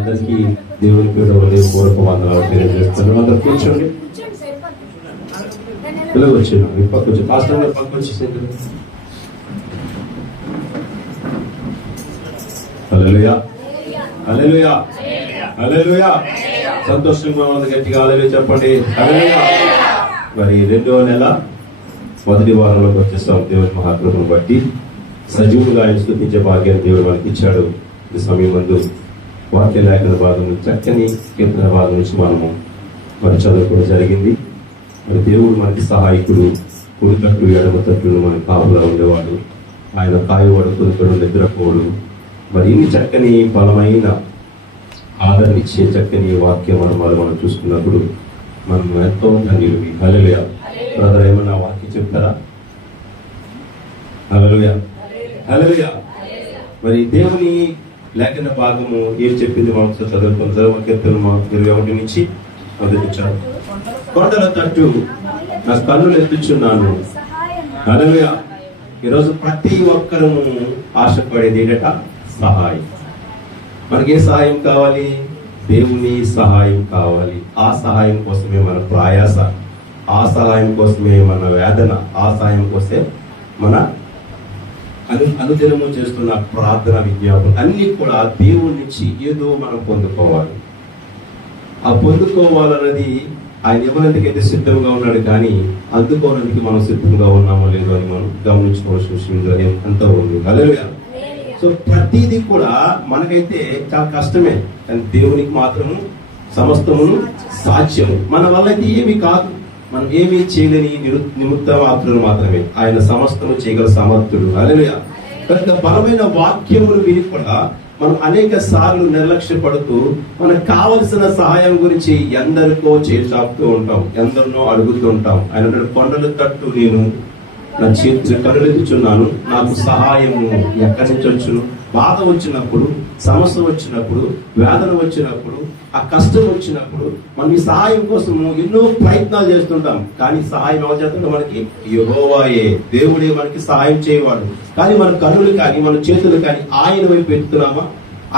అందరికీ దేవుని పేరు పూర్వక వందనాలు తెలియజేస్తున్నాం. అందరూ కూర్చోండి. పిల్లలు వచ్చాను మీ పక్క వచ్చి పాస్టర్ గారు పక్క వచ్చేసింది. హల్లెలూయా హల్లెలూయా హల్లెలూయా. సంతోషంగా ఉంది, గట్టిగా హల్లెలూయా చెప్పండి. హల్లెలూయా. మరి 2వ నెల మొదటి వారంలోకి వచ్చేస్తాం. దేవుని మహాకృపను బట్టి సజీవులుగా ఆయన స్తుతించే భాగ్యాన్ని దేవుడు మనకి ఇచ్చాడు. ఈ సమయం ముందు వాక్య లేఖన భాగం చక్కని కీర్తన భాగం నుంచి మనము మరి చదువుకోవడం జరిగింది. మరి దేవుడు మనకి సహాయకుడు, కుడి తట్టు ఎడమ తట్టును మనకి కాపులా ఉండేవాడు. ఆయన కాయవాడు, కుదుకడు, నిద్రపోడు. మరి ఇన్ని చక్కని బలమైన ఆదరణ ఇచ్చే చక్కని వాక్య మర్మాలు మనం చూసుకున్నప్పుడు మనం ఎంతో ధన్యులు. హల్లెలూయా. బ్రదర్ ఏమన్నా వాక్యం చెప్తారా? హల్లెలూయా హల్లెలూయా. మరి దేవుని లేఖన భాగము ఏం చెప్పింది మనం చదువుకున్న కీర్తన 21 నుంచి మొదలుచారు. కొండల తట్టు నా కన్నులు ఎత్తుచున్నాను. హల్లెలూయా. ఈరోజు ప్రతి ఒక్కరము ఆశపడేది ఏంటట? సహాయం. మనకి ఏ సహాయం కావాలి? దేవుని సహాయం కావాలి. ఆ సహాయం కోసమే మన ప్రయాస, ఆ సహాయం కోసమే మన వేదన, ఆ సహాయం కోసమే మన అనుదినము చేస్తున్న ప్రార్థన, విజ్ఞాపన అన్ని కూడా దేవుడి నుంచి ఏదో మనం పొందుకోవాలి. ఆ పొందుకోవాలన్నది ఆయన ఇవ్వనందుకైతే సిద్ధంగా ఉన్నాడు, కానీ అందుకోవడానికి మనం సిద్ధంగా ఉన్నామో లేదో అని మనం గమనించుకోవాల్సిన విషయం అంతా ఉంది. హల్లెలూయా. సో ప్రతిదీ కూడా మనకైతే చాలా కష్టమే, కానీ దేవునికి మాత్రము సమస్తమును సాధ్యము. మన వల్ల అయితే ఏమీ కాదు, మనం ఏమీ చేయలేని నిమిత్త మాత్రులు మాత్రమే. ఆయన సమస్తము చేయగల సమర్థుడు. హల్లెలూయా. కనుక బలమైన వాక్యములు విని కూడా మనం అనేక సార్లు నిర్లక్ష్య పడుతూ మనకు కావలసిన సహాయం గురించి ఎందరికో చేచాపుతూ ఉంటాం, ఎందరినో అడుగుతూ ఉంటాం. ఆయన కొండల తట్టు నేను నా చేతి కనులెత్తుచున్నాను, నాకు సహాయము ఎక్కడి నుంచి వచ్చును? బాధ వచ్చినప్పుడు, సమస్య వచ్చినప్పుడు, వేదన వచ్చినప్పుడు, ఆ కష్టం వచ్చినప్పుడు మనం ఈ సహాయం కోసము ఎన్నో ప్రయత్నాలు చేస్తుంటాం. కానీ సహాయం ఎవరు చేస్తుంటే మనకి యెహోవాయే, దేవుడే మనకి సహాయం చేయవాడు. కానీ మన కన్నులు కానీ మన చేతులు కానీ ఆయన వైపు ఎత్తుతున్నామా?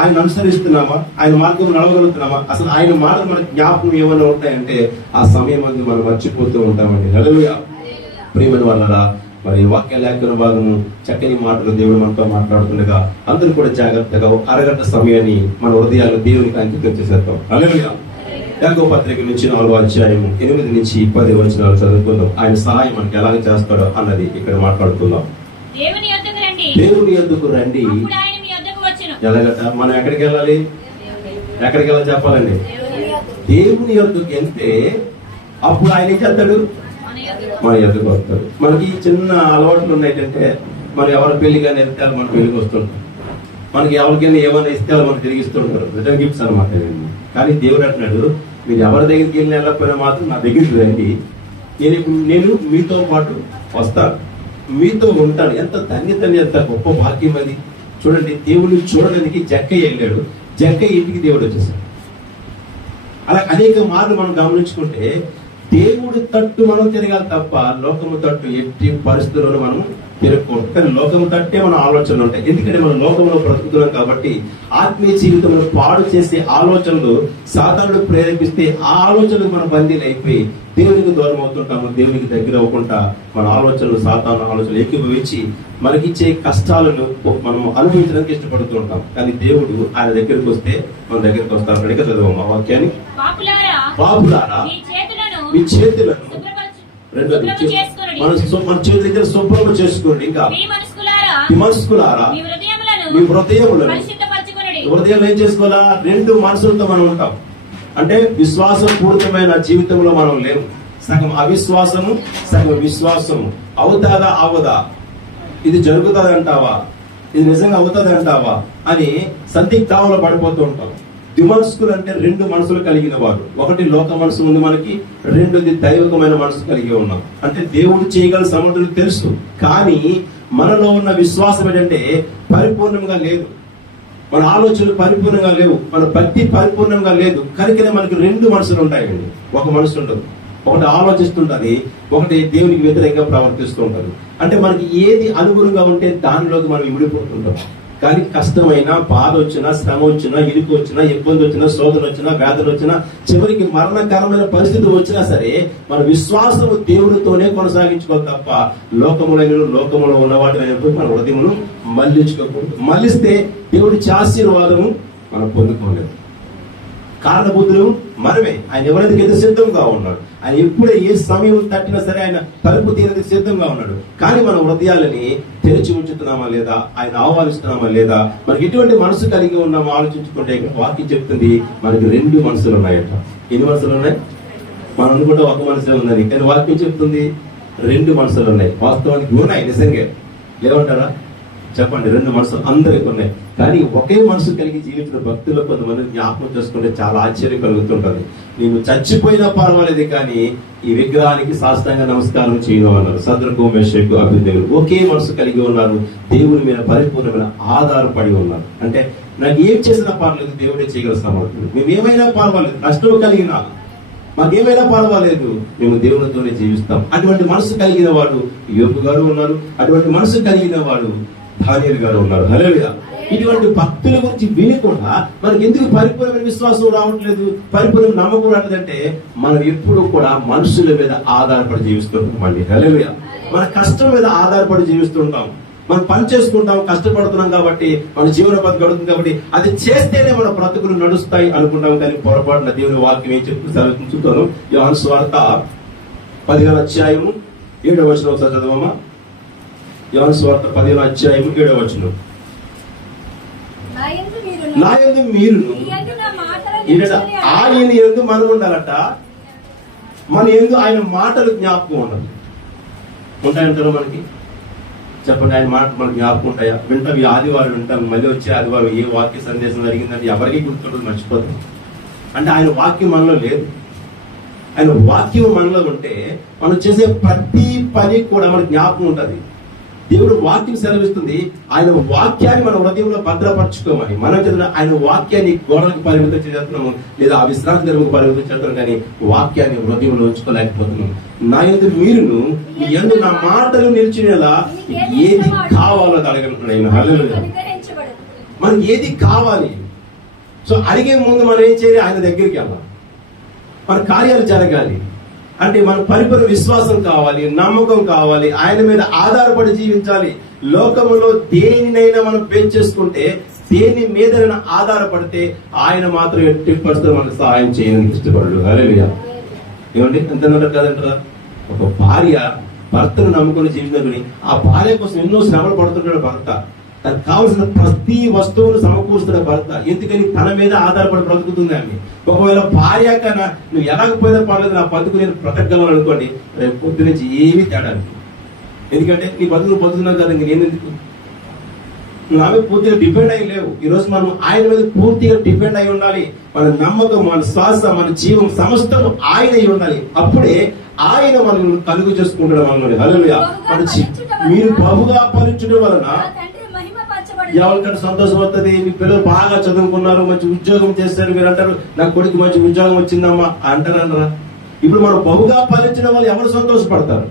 ఆయన అనుసరిస్తున్నామా? ఆయన మార్గం నడవగలుగుతున్నామా? అసలు ఆయన మాటలు మనకి జ్ఞాపకం ఏమైనా ఉంటాయంటే ఆ సమయం అందు మనం మర్చిపోతూ ఉంటామండి. హల్లెలూయా. ప్రియమైన వాళ్ళరా, మరి వాక్య లేఖన భాగము చక్కని మాటలు దేవుడు మనతో మాట్లాడుతుండగా అందరూ కూడా జాగ్రత్తగా అరగంట సమయాన్ని మన హృదయాలు దేవునికి అంకితం చేసేద్దాం. హల్లెలూయా. యాకోబు పత్రిక నుంచి 4వ అధ్యాయం 8 నుంచి 10 వచనాలు చదువుకుందాం. ఆయన సహాయం మనకి ఎలాగ చేస్తాడో అన్నది ఇక్కడ మాట్లాడుకుందాం. దేవుని యొద్దకు రండి. ఎలాగట? మనం ఎక్కడికి వెళ్ళాలి? ఎక్కడికి వెళ్ళాలి చెప్పాలండి? దేవుని యొద్దకు వెళ్తే అప్పుడు ఆయన ఏం చేస్తాడు? మన ఎదుగు వస్తాడు. మనకి చిన్న అలవాట్లు ఉన్నాయంటే మనం ఎవరి పెళ్లి కానీ వెళ్తే మన పెళ్లికి వస్తుంటాం. మనకి ఎవరికైనా ఏమైనా ఇస్తే మనకు తిరిగిస్తుంటారు, రిటర్న్ గిఫ్ట్స్ అనమాట. కానీ దేవుడు అంటున్నాడు, మీరు ఎవరి దగ్గరికి వెళ్ళిన వెళ్ళకపోయినా మాత్రం నా దగ్గరికి రండి, నేను మీతో పాటు వస్తాను, మీతో ఉంటాను. ఎంత ధన్యతని, ఎంత గొప్ప భాగ్యం అది. చూడండి, దేవుడిని చూడడానికి జక్కయ్య వెళ్ళాడు, జక్కయ్య ఇంటికి దేవుడు వచ్చేసాడు. అలా అనేక మార్లు మనం గమనించుకుంటే దేవుడి తట్టు మనం తిరగాలి తప్ప లోకము తట్టు ఎట్టి పరిస్థితుల్లో మనం తిరగకూడదు. కానీ లోకము తట్టే మన ఆలోచనలు ఉంటాయి. ఎందుకంటే మనం లోకంలో బ్రతుకుతున్నాం కాబట్టి ఆత్మీయ జీవితంలో పాడు చేసే ఆలోచనలు సాతానుడు ప్రేరేపిస్తే ఆ ఆలోచనలు మన బందీలు అయిపోయి దేవునికి దూరం అవుతుంటాము. దేవునికి దగ్గర అవ్వకుండా మన ఆలోచనలు, సాతాను ఆలోచనలు ఏకీభవించి మనకిచ్చే కష్టాలను మనం అనుభవించడానికి ఇష్టపడుతూ ఉంటాం. కానీ దేవుడు ఆయన దగ్గరికి వస్తే మన దగ్గరికి వస్తాం. కనుక చదువు ఆ వాక్యాన్ని. పాపులారా, మీ చేతులను రెండోది మన చేతుల దగ్గర శుభ్రం చేసుకోండి. ఇంకా మనస్కులారా, మీ హృదయములను హృదయం ఏం చేసుకోవాలా? 2 మనసులతో మనం ఉంటాం. అంటే విశ్వాసపూరితమైన జీవితంలో మనం లేవు. సగం అవిశ్వాసము, సగం విశ్వాసము. అవుతాదా అవదా? ఇది జరుగుతుంది అంటావా? ఇది నిజంగా అవుతుంది అంటావా అని సందిగ్ధావలో పడిపోతూ ఉంటాం. ద్విమనస్కులు అంటే 2 మనసులు కలిగిన వారు. ఒకటి లోక మనసు ఉంది మనకి, 2ది దైవికమైన మనసు కలిగి ఉన్నాం. అంటే దేవుడు చేయగల సమర్థులు తెలుసు, కానీ మనలో ఉన్న విశ్వాసం ఏంటంటే పరిపూర్ణంగా లేదు. మన ఆలోచనలు పరిపూర్ణంగా లేవు, మన భక్తి పరిపూర్ణంగా లేదు. కనుకనే మనకి 2 మనసులు ఉంటాయండి. ఒక మనసు ఉండదు. ఒకటి ఆలోచిస్తుంటది, ఒకటి దేవునికి వ్యతిరేకంగా ప్రవర్తిస్తూ ఉంటారు. అంటే మనకి ఏది అనుగుణంగా ఉంటే దానిలోకి మనం ఇమిడిపోతుంటాం. కానీ కష్టమైన, బాధ వచ్చినా, శ్రమ వచ్చినా, ఇరుకు వచ్చినా, ఇబ్బంది వచ్చినా, శోధన వచ్చినా, వేదన వచ్చినా, చివరికి మరణకరమైన పరిస్థితి వచ్చినా సరే మన విశ్వాసము దేవుడితోనే కొనసాగించుకోవాలి తప్ప లోకములో ఉన్నవాటిని మన హృదయమును మళ్లించుకోకూడదు. మళ్లిస్తే దేవుడి ఆశీర్వాదము మనం పొందుకోలేదు. కారణబుద్ధులు మనమే. ఆయన ఎవరైతే సిద్ధంగా ఉన్నాడు. ఆయన ఎప్పుడే ఏ సమయం తట్టినా సరే ఆయన తలుపు తీరేందుకు సిద్ధంగా ఉన్నాడు. కానీ మన హృదయాలని తెరిచి ఉంచుతున్నామా లేదా, ఆయన ఆహ్వానిస్తున్నామా లేదా, మనకి ఎటువంటి మనసు కలిగి ఉన్నామో ఆలోచించుకుంటే వాక్యం చెప్తుంది మనకి 2 మనసులు ఉన్నాయట. ఎన్ని మనసులు ఉన్నాయి? మనం అనుకుంటే ఒక మనసే ఉన్నది, కానీ వాక్యం చెప్తుంది 2 మనసులు ఉన్నాయి. వాస్తవానికి ఉన్నాయి, నిజంగా లేవంటారా? చెప్పండి. 2 మనసులు అందరికి ఉన్నాయి. కానీ ఒకే మనసు కలిగి జీవించిన భక్తులు కొంతమంది జ్ఞాపకం చేసుకుంటే చాలా ఆశ్చర్యం కలుగుతుంటది. నేను చచ్చిపోయినా పర్వాలేదు కానీ ఈ విగ్రహానికి సాష్టాంగ నమస్కారం చేయను అన్నారు. సద్రకు, మేషకు, అభిజ్ఞులు ఒకే మనసు కలిగి ఉన్నారు. దేవుని మీద పరిపూర్ణమైన ఆధారపడి ఉన్నారు. అంటే నాకు ఏం చేసినా పర్వాలేదు, దేవుడే చేయగల సమర్థుడు. మేము ఏమైనా పర్వాలేదు, నష్టం కలిగినా, మాకేమైనా పర్వాలేదు, మేము దేవునితోనే జీవిస్తాం. అటువంటి మనసు కలిగిన వాడు యోబు గారు ఉన్నారు. అటువంటి మనసు కలిగిన వాడు దానియేలు గారు ఉన్నారు. హల్లెలూయా. ఇటువంటి భక్తుల గురించి విని కూడా మనకి ఎందుకు పరిపూర్ణమైన విశ్వాసం రావట్లేదు, పరిపూర్ణ నమ్మకం రావట్లేదంటే మనం ఎప్పుడు కూడా మనుషుల మీద ఆధారపడి జీవిస్తుంటామండి. హల్లెలూయా. మన కష్టం మీద ఆధారపడి జీవిస్తుంటాం. మనం పని చేసుకుంటాం, కష్టపడుతున్నాం కాబట్టి మన జీవన పద్ధతి గడుతుంది కాబట్టి అది చేస్తేనే మన బ్రతుకులు నడుస్తాయి అనుకుంటాం. కానీ పొరపాటున దేవుని వాక్యం ఏం చెప్తూ చదువుతుంటాను. యోహాను సువార్త 10వ అధ్యాయము 7వ వచనం ఒకసారి చదవమ్మా. యోహాను సువార్త 10వ అధ్యాయము 7వ వచనం. నా యందు మీరును ఆయన యందు మనం ఉండాలట, మన యందు ఆయన మాటలు జ్ఞాపకం ఉండాలి. ఉంటాయంటారా మనకి? చెప్పండి. ఆయన మాట మనకు జ్ఞాపకం ఉంటాయా? వింటాం. ఈ ఆదివారం వింటాం, మళ్ళీ వచ్చే ఆదివారం ఏ వాక్య సందేశం జరిగిందంటే ఎవరికి గుర్తుండదు, మర్చిపోతాం. అంటే ఆయన వాక్యం మనలో లేదు. ఆయన వాక్యం మనలో ఉంటే మనం చేసే ప్రతి పని కూడా మనకు జ్ఞాపకం ఉంటుంది. దేవుడు వాక్యం సెలవిస్తుంది. ఆయన వాక్యాన్ని మన హృదయంలో భద్రపరచుకోమని. మనం చదివిన ఆయన వాక్యాన్ని గోడలకు పరిమితం చేస్తున్నాము, లేదా ఆ విశ్రాంతి ధర్మకు పరిమితం చేస్తున్నాం, కానీ వాక్యాన్ని హృదయంలో ఉంచుకోలేకపోతున్నాం. నా యందు మీరును మీ యందు నా మాటలు నిలిచినేలా ఏది కావాలో అడగలుగుతున్నాడు. హల్లెలూయా. మనకి ఏది కావాలి, సో అడిగే ముందు మనం ఏం చేయాలి? ఆయన దగ్గరికి వెళ్ళాలి. మన కార్యాలు జరగాలి అంటే మన పరిపూర్ణ విశ్వాసం కావాలి, నమ్మకం కావాలి, ఆయన మీద ఆధారపడి జీవించాలి. లోకములో దేనినైనా మనం పెంచేసుకుంటే, దేని మీద ఆధారపడితే ఆయన మాత్రం ఎట్టి పరిస్థితుల్లో మనకు సహాయం చేయడానికి ఇష్టపడడు. హల్లెలూయా. ఏమండి? అంతేనంటారు కదంటారా? ఒక భార్య భర్తను నమ్ముకొని జీవించుకుని ఆ భార్య కోసం ఎన్నో శ్రమలు పడుతుంటాడు భర్త. తనకు కావలసిన ప్రతి వస్తువును సమకూరుస్తున్న భర్త. ఎందుకని? తన మీద ఆధారపడి బ్రతుకుతుంది అని. ఒకవేళ భార్య కన్నా నువ్వు ఎలాగపోయినా పర్లేదు, నా బతుకు నేను బ్రతకగలను అనుకోండి, రేపు పొద్దు నుంచి ఏమీ తేడా. ఎందుకంటే నీ బతుకు బతుకున్నావు కదా, నేను ఎందుకు? నువ్వు ఆమె పూర్తిగా డిపెండ్ అయ్యి లేవు. ఈ రోజు మనం ఆయన మీద పూర్తిగా డిపెండ్ అయి ఉండాలి. మన నమ్మకం, మన శ్వాస, మన జీవం సమస్తం ఆయన అయి ఉండాలి. అప్పుడే ఆయన మనం కలుగు చేసుకుంటాడు మనల్ని. హల్లెలూయా. మీరు బహుగా ఫలించడం వలన ఎవరికైనా సంతోషం వస్తుంది. మీ పిల్లలు బాగా చదువుకున్నారు, మంచి ఉద్యోగం చేస్తారు, మీరు అంటారు నా కొడుకు మంచి ఉద్యోగం వచ్చిందమ్మా అంటారన్నరా? ఇప్పుడు మనం బహుగా ఫలించడం వల్ల ఎవరు సంతోషపడతారు?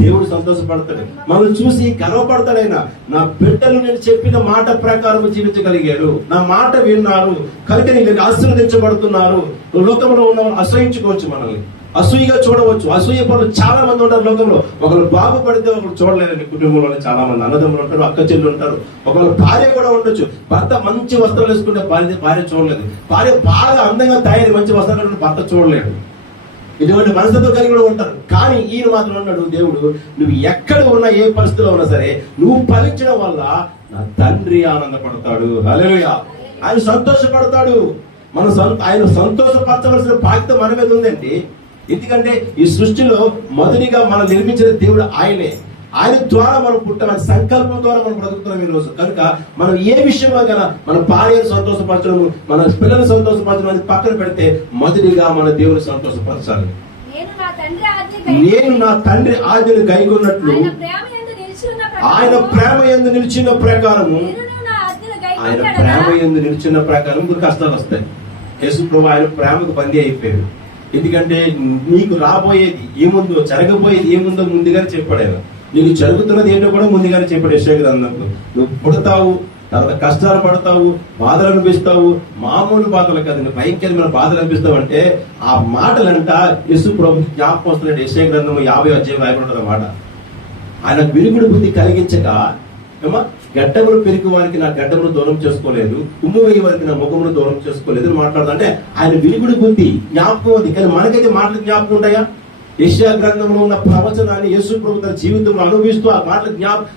దేవుడు సంతోషపడతాడు. మనం చూసి గర్వపడతాడు. ఆయన నా బిడ్డలు నేను చెప్పిన మాట ప్రకారం జీవించగలిగారు, నా మాట విన్నారు కనుక నేను ఆశీర్వదించబడుతున్నారు. లోకంలో ఉన్న అసహించుకోవచ్చు, మనల్ని అసూయగా చూడవచ్చు. అసూయ పనులు చాలా మంది ఉంటారు లోకంలో. ఒకరు బాగుపడితే ఒకరు చూడలేరండి. కుటుంబంలో చాలా మంది అన్నదమ్ములు ఉంటారు, అక్క చెల్లు ఉంటారు. ఒకవేళ భార్య కూడా ఉండొచ్చు. భర్త మంచి వస్త్రాలు వేసుకుంటే భార్య చూడలేదు. భార్య బాగా అందంగా తయారీ మంచి వస్త్రాలు భర్త చూడలేడు. ఇటువంటి మనసుతో కలిగి కూడా ఉంటారు. కానీ ఈయన మాత్రం అన్నాడు దేవుడు, నువ్వు ఎక్కడ ఉన్నా, ఏ పరిస్థితిలో ఉన్నా సరే నువ్వు ఫలించడం వల్ల నా తండ్రి ఆనందపడతాడు. హల్లెలూయా. ఆయన సంతోషపడతాడు. ఆయన సంతోషపరచవలసిన బాధ్యత మన మీద ఉందండి. ఎందుకంటే ఈ సృష్టిలో మొదటిగా మనం నిర్మించిన దేవుడు ఆయనే. ఆయన ద్వారా మనం పుట్టామని సంకల్పం ద్వారా మనం బ్రతుకుతున్నాం ఈ రోజు. కనుక మనం ఏ విషయంలో కన్నా మన భార్యను సంతోషపరచడం, మన పిల్లలను సంతోషపరచడం అని పక్కన పెడితే మొదటిగా మన దేవుని సంతోషపరచాలి. నేను నా తండ్రి ఆజ్ఞను గైకొన్నట్లు ఆయన ప్రేమ యందు నిలిచిన ప్రకారము, ఆయన ప్రేమ యందు నిలిచిన ప్రకారం ఇప్పుడు కష్టాలు వస్తాయి. యేసు ప్రభువు ఆయన ప్రేమకు బందీ అయిపోయాడు. ఎందుకంటే నీకు రాబోయేది ఏముందో, జరగబోయేది ఏముందో ముందుగానే చెప్పాడు ఆయన. నీకు జరుగుతున్నది ఏంటో కూడా ముందుగానే చెప్పాడు యెషయా గ్రంథంలో. నువ్వు పుడతావు, తర్వాత కష్టాలు పడతావు, బాధలు అనిపిస్తావు. మామూలు బాధలు కాదండి, భయంకరమైన బాధలు అనిపిస్తావు. అంటే ఆ మాటలంట యేసు ప్రభు జ్ఞాపకం వస్తున్నాడు. యెషయా గ్రంథము 50 అధ్యాయం రాయబడిన మాట. ఆయన విరుగుడు బుద్ధి కలిగించక ఏమో గడ్డములు పెరిగి వారికి నా గడ్డమును దూరం చేసుకోలేదు, ఉమ్ము వేయి వారికి నా ముఖమును దూరం చేసుకోలేదు అని మాట్లాడదు. అంటే ఆయన విరుగుడు బుద్ధి జ్ఞాపకం ఉంది, కానీ మనకైతే మాటలు జ్ఞాపకం ఉంటాయా? యెషయా గ్రంథంలో ఉన్న ప్రవచనాన్ని యేసు ప్రభు తన జీవితంలో అనుభవిస్తూ ఆ మాటలు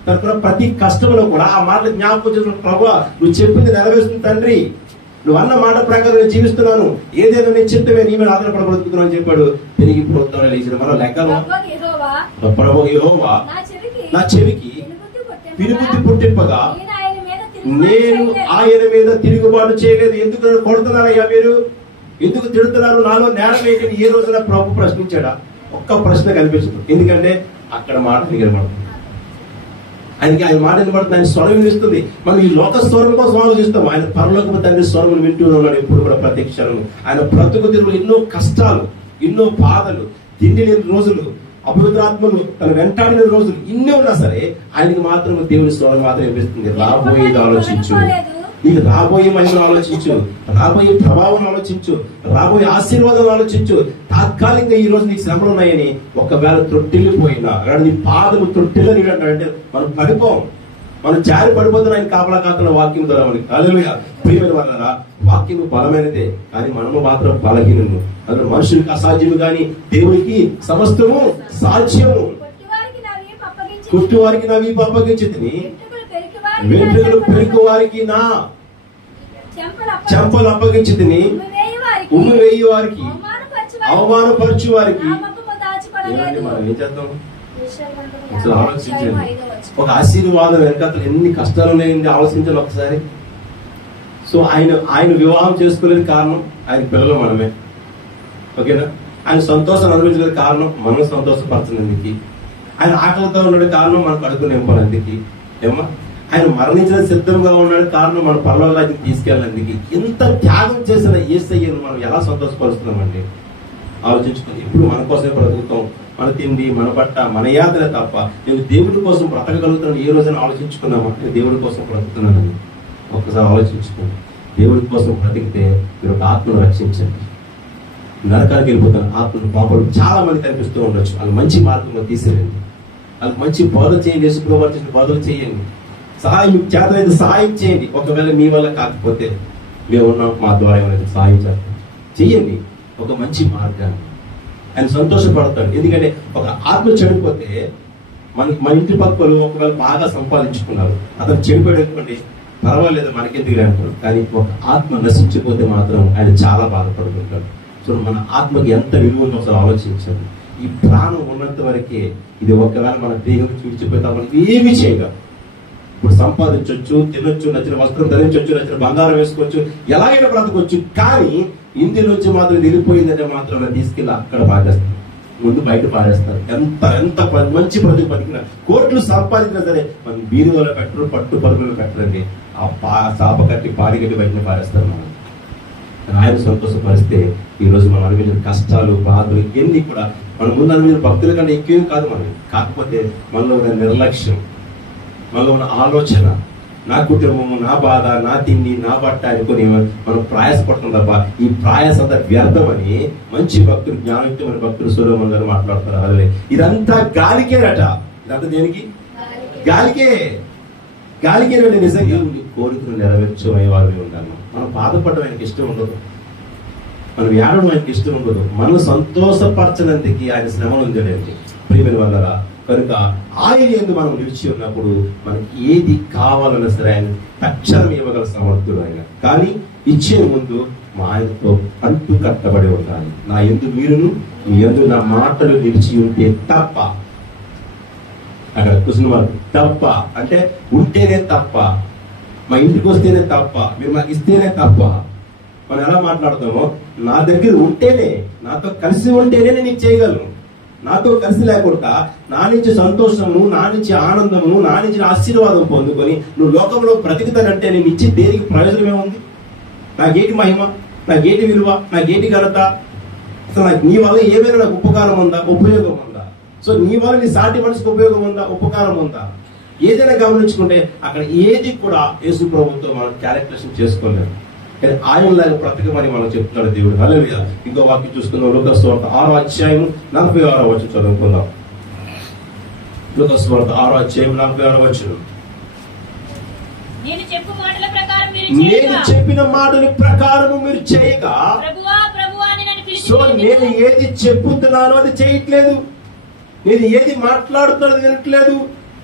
తన ప్రతి కష్టంలో కూడా ఆ మాటలు జ్ఞాపకం చేసిన ప్రభువా, నువ్వు చెప్పింది నెరవేరుస్తుంది తండ్రి, నువ్వు అన్న మాట ప్రకారం నేను జీవిస్తున్నాను, ఏదైనా నేను చెప్తే నీ మీద ఆధారపడబడుతున్నాను అని చెప్పాడు. తిరిగి ప్రోత్సాహం లేచిన మన లెక్కలు ప్రభు యెహోవా నా చెవికి వినుబుద్ధి పుట్టింపగా నేను ఆయన మీద తిరుగుబాటు చేయలేదు. ఎందుకు నన్ను కొడుతున్నారయ్యా మీరు, ఎందుకు తిడుతున్నారు, నాలో నేరం ఏంటని ఏ రోజున ప్రభు ప్రశ్నించాడా? ఒక్క ప్రశ్న కనిపించదు. ఎందుకంటే అక్కడ మాట వినబడుతుంది, ఆయనకి ఆయన మాట వినబడుతుంది, ఆయన స్వరం వినిపిస్తుంది. మనం ఈ లోక స్వరం కోసం ఆలోచిస్తాం, ఆయన పరలోకపు తండ్రి స్వరం వింటూ ఉన్నాడు ఎప్పుడు కూడా ప్రతి క్షణం. ఆయన బ్రతుకు తిరుగులు ఎన్నో కష్టాలు, ఎన్నో బాధలు, తిండి లేని రోజులు, అపవిత్రాత్మలు తన వెంటాడిన రోజులు ఇన్ని ఉన్నా సరే ఆయనకి మాత్రం దేవుని స్వరం మాత్రం వినిపిస్తుంది. రాబోయేది ఆలోచించు, నీకు రాబోయే మహిమను ఆలోచించు, రాబోయే ప్రభావం ఆలోచించు, రాబోయే ఆశీర్వాదం ఆలోచించు. తాత్కాలికంగా ఈ రోజు నీకు శ్రమలు ఉన్నాయని ఒకవేళ తొట్టిల్లిపోయినా నీ పాదము తొట్టిలో అంటే మనం పడిపోం, మనం జారి పడిపోతున్న ఆయన కాపలా కాకుండా వాక్యం ద్వారా మనకి హల్లెలూయా. ప్రియమైన వాళ్ళారా, వాక్యము బలమైనదే, కానీ మనము మాత్రం బలహీనము. అసలు మనుషులకు అసాధ్యము, కానీ దేవునికి సమస్తము సాధ్యము. కుట్టు వారికి నా వీపు అప్పగించితిని, వెంట్రుకలు పెరుగు వారికి నా చెంపలు అప్పగించితిని, ఉమ్మి వేయి వారికి అవమానపరచు వారికి. మనం ఏం చేద్దాం? అసలు ఆలోచించండి, ఒక ఆశీర్వాదం వెనకాల ఎన్ని కష్టాలు ఉన్నాయండి, ఆలోచించాలి ఒకసారి. సో ఆయన వివాహం చేసుకోలేని కారణం ఆయన పిల్లలు మనమే, ఓకేనా? ఆయన సంతోషం అనుభవించలేదు కారణం మనం సంతోషపరచనందుకు. ఆయన ఆకలితో ఉన్నాడు కారణం మన కడుపు నింపనందుకు. ఏమా ఆయన మరణించిన సిద్ధంగా ఉన్నాడు కారణం మన పరలోకానికి తీసుకెళ్ళినందుకు. ఎంత త్యాగం చేసిన యేసయ్యను మనం ఎలా సంతోషపరుస్తున్నామండి? ఆలోచించుకొని ఎప్పుడు మన కోసమే బ్రతుకుతాం, మన తిండి, మన బట్ట, మన యాత్ర తప్ప నేను దేవుడి కోసం బ్రతకగలుగుతాను ఏ రోజైనా ఆలోచించుకున్నామా? నేను దేవుడి కోసం బ్రతుకుతున్నానని ఒక్కసారి ఆలోచించుకోండి. దేవుడి కోసం బ్రతికితే మీరు ఒక ఆత్మను రక్షించండి. నరకానికి వెళ్ళిపోతాను ఆత్మను పాపలు చాలా మంది కనిపిస్తూ ఉండొచ్చు, వాళ్ళు మంచి మార్గంలో తీసేయండి, వాళ్ళకి మంచి బోధ చేయండి, యేసుప్రభువు చేసిన బోధలు చేయండి, సహాయం చేతనైతే సహాయం చేయండి. ఒకవేళ మీ వల్ల కాకపోతే మేము ఉన్నాం, మా ద్వారా ఏమైనా సహాయం చేస్తాం, చెయ్యండి ఒక మంచి మార్గాన్ని. ఆయన సంతోషపడతాడు. ఎందుకంటే ఒక ఆత్మ చెడిపోతే మన ఇంటి పక్కలు ఒకవేళ బాగా సంపాదించుకున్నారు, అతను చెడిపోయాడు అనుకోండి, పర్వాలేదు మనకెందుకు అనుకోండి, కానీ ఒక ఆత్మ నశించిపోతే మాత్రం ఆయన చాలా బాధపడుతుంటాడు. సో మన ఆత్మకి ఎంత విలువ ఉందో అసలు ఆలోచించండి. ఈ ప్రాణం ఉన్నంత వరకే ఇది. ఒకవేళ మన దేహం విడిచిపోతే మనం ఏమి చేయగలం. ఇప్పుడు సంపాదించవచ్చు, తినొచ్చు, నచ్చిన వస్త్రం ధరించవచ్చు, నచ్చిన బంగారం వేసుకోవచ్చు, ఎలాగైనా బ్రతకొచ్చు, కానీ ఇందులోంచి మాత్రం వెళ్ళిపోయిందంటే మాత్రం తీసుకెళ్ళి అక్కడ పారేస్తారు, ముందు బయట పారేస్తారు. ఎంత మంచి బ్రతుకు బతికినా, కోట్లు సంపాదించినా సరే మనం బీరువాలో పెట్టరు, పట్టు పరుగులు పెట్టరండి, ఆ సాప కట్టి పాడిగట్టి బయటనే పారేస్తారు. మనం ఆయన సంతోషపరిస్తే ఈ రోజు మనం అనుభవించిన కష్టాలు, బాధలు ఇవన్నీ కూడా మన ముందు అనుభవించిన భక్తుల కన్నా ఎక్కువేం కాదు మనం. కాకపోతే మనలో ఉన్న నిర్లక్ష్యం, మనలో ఉన్న ఆలోచన, నా కుటుంబము, నా బాధ, నా తిండి, నా బట్ట అనుకుని మనం ప్రయాసపడుతుంది తప్ప ఈ ప్రయాస అంతా వ్యర్థమని మంచి భక్తులు, జ్ఞానయుక్తమైన భక్తులు సొలొమోను గారు మాట్లాడతారు. అలాగే ఇదంతా గాలికేనట. ఇదంతా దేనికి? గాలికే. గాలికేనండి. నిజంగా కోరికలు నెరవేర్చే వారు ఉండాలి. మనం బాధపడడం ఆయనకి ఇష్టం ఉండదు, మనం ఏడడం ఆయనకి ఇష్టం ఉండదు, మనం సంతోషపరచనందుకు ఆయన శ్రమను ఉందండి. ప్రియమైన వాళ్ళరా, కనుక ఆయన యందు మనం నిలిచి ఉన్నప్పుడు మనకి ఏది కావాలన్నా సరే ఆయన తక్షణం ఇవ్వగల సమర్థుడు ఆయన. కానీ ఇచ్చే ముందు మా ఆయనతో అంటు కట్టబడి ఉండాలి. నా యందు మీరును మీ యందు నా మాటలు నిలిచి ఉంటే తప్ప. అక్కడ క్వశ్చన్ మార్క్. తప్ప అంటే ఉంటేనే తప్ప, మా ఇంటికి వస్తేనే తప్ప, మీరు మాకు ఇస్తేనే తప్ప. మనం ఎలా మాట్లాడతామో, నా దగ్గర ఉంటేనే, నాతో కలిసి ఉంటేనే నేను నీకు చేయగలను. నాతో కలిసి లేకుండా నా నుంచి సంతోషము, నా నుంచి ఆనందము, నా నుంచి ఆశీర్వాదం పొందుకొని నువ్వు లోకంలో బ్రతుకుతానంటే నేను ఇచ్చి దేనికి ప్రయోజనమే ఉంది? నాకేంటి మహిమ, నాకేంటి విలువ, నాకేంటి ఘనత? అసలు నాకు నీ వల్ల ఏమైనా నాకు ఉపకారం ఉందా, ఉపయోగం ఉందా? సో నీ వల్ల నీ సాటి మనిషికి ఉపయోగం ఉందా, ఉపకారం ఉందా? ఏదైనా గమనించుకుంటే అక్కడ ఏది కూడా యేసు ప్రభువుతో మనం క్యాలిక్యులేషన్ చేసుకోలేము. కానీ ఆయనలాగా బ్రతకమని మనం చెప్తున్నాడు దేవుడు. హల్లెలూయా. ఇంకో వాక్యం చూసుకుందాం. లూకాసు వార్త 6వ అధ్యాయం 46వ వచనం చదువుకుందాం. లూకాసు వార్త 6వ అధ్యాయం 46వ వచనం. నేను చెప్పిన మాటల ప్రకారం మీరు చేయగా సో నేను ఏది చెప్పుతున్నానో అది చేయట్లేదు, నేను ఏది మాట్లాడుతున్నానో వినట్లేదు.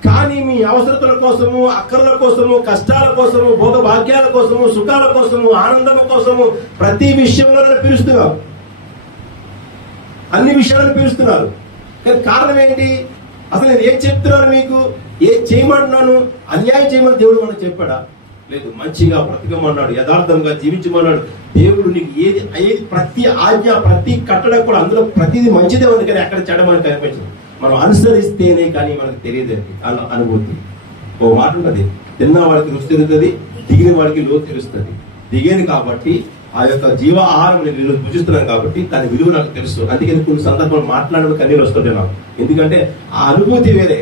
కానీ మీ అవసరతల కోసము, అక్కర్ల కోసము, కష్టాల కోసము, భోగభాగ్యాల కోసము, సుఖాల కోసము, ఆనందం కోసము ప్రతి విషయంలో నన్ను పిలుస్తున్నారు, అన్ని విషయాలను పిలుస్తున్నారు. కానీ కారణం ఏంటి? అసలు నేను ఏం చెప్తున్నాను, మీకు ఏం చేయమంటున్నాను? అన్యాయం చేయమని దేవుడు మనకు చెప్పాడా? లేదు. మంచిగా బ్రతకమన్నాడు, యథార్థంగా జీవించమన్నాడు దేవుడు. నీకు ఏది ప్రతి ఆజ్ఞ, ప్రతి కట్టడం కూడా అందులో ప్రతిదీ మంచిదే ఉంది, కానీ అక్కడ చెడ మనకు కనిపించదు. మనం అనుసరిస్తేనే కానీ మనకు తెలియదండి అనుభూతి. ఓ మాట ఉన్నది, తిన్న వాడికి రుచి తెలుస్తుంది, దిగిన వాడికి లోతు తెలుస్తుంది. దిగేది కాబట్టి ఆ యొక్క జీవ ఆహారం నేను భుజిస్తున్నాను కాబట్టి దాని విలువ నాకు తెలుసు. అందుకని కొన్ని సందర్భాలు మాట్లాడడం కన్నీరు వస్తుంది నాకు. ఎందుకంటే ఆ అనుభూతి వేరే,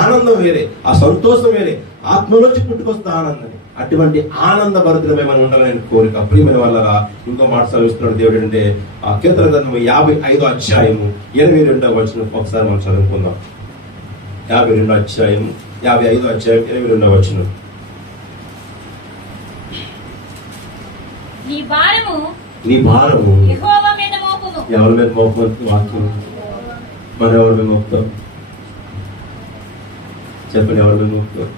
ఆనందం వేరే, ఆ సంతోషం వేరే, ఆత్మలోంచి పుట్టుకొస్తా ఆనందం. అటువంటి ఆనంద భరితమే మనం ఉండాలని కోరిక. ప్రియమైన వాళ్ళరా, ఇంకో మాట సెలవిస్తున్నాడు దేవుడు. అంటే ఆ కీర్తన గ్రంథం 55వ అధ్యాయము 22వ వచనం ఒకసారి మనం చదువుకుందాం. 52వ అధ్యాయము 55వ అధ్యాయం 22వ వచనం. నీ భారము యెహోవా మీద మోపుము. ఎవరి మీద మోపమంది వాక్యం? మనం ఎవరి మీద మోపుతాం? చెప్పండి, ఎవరి మీద మోపుతాం?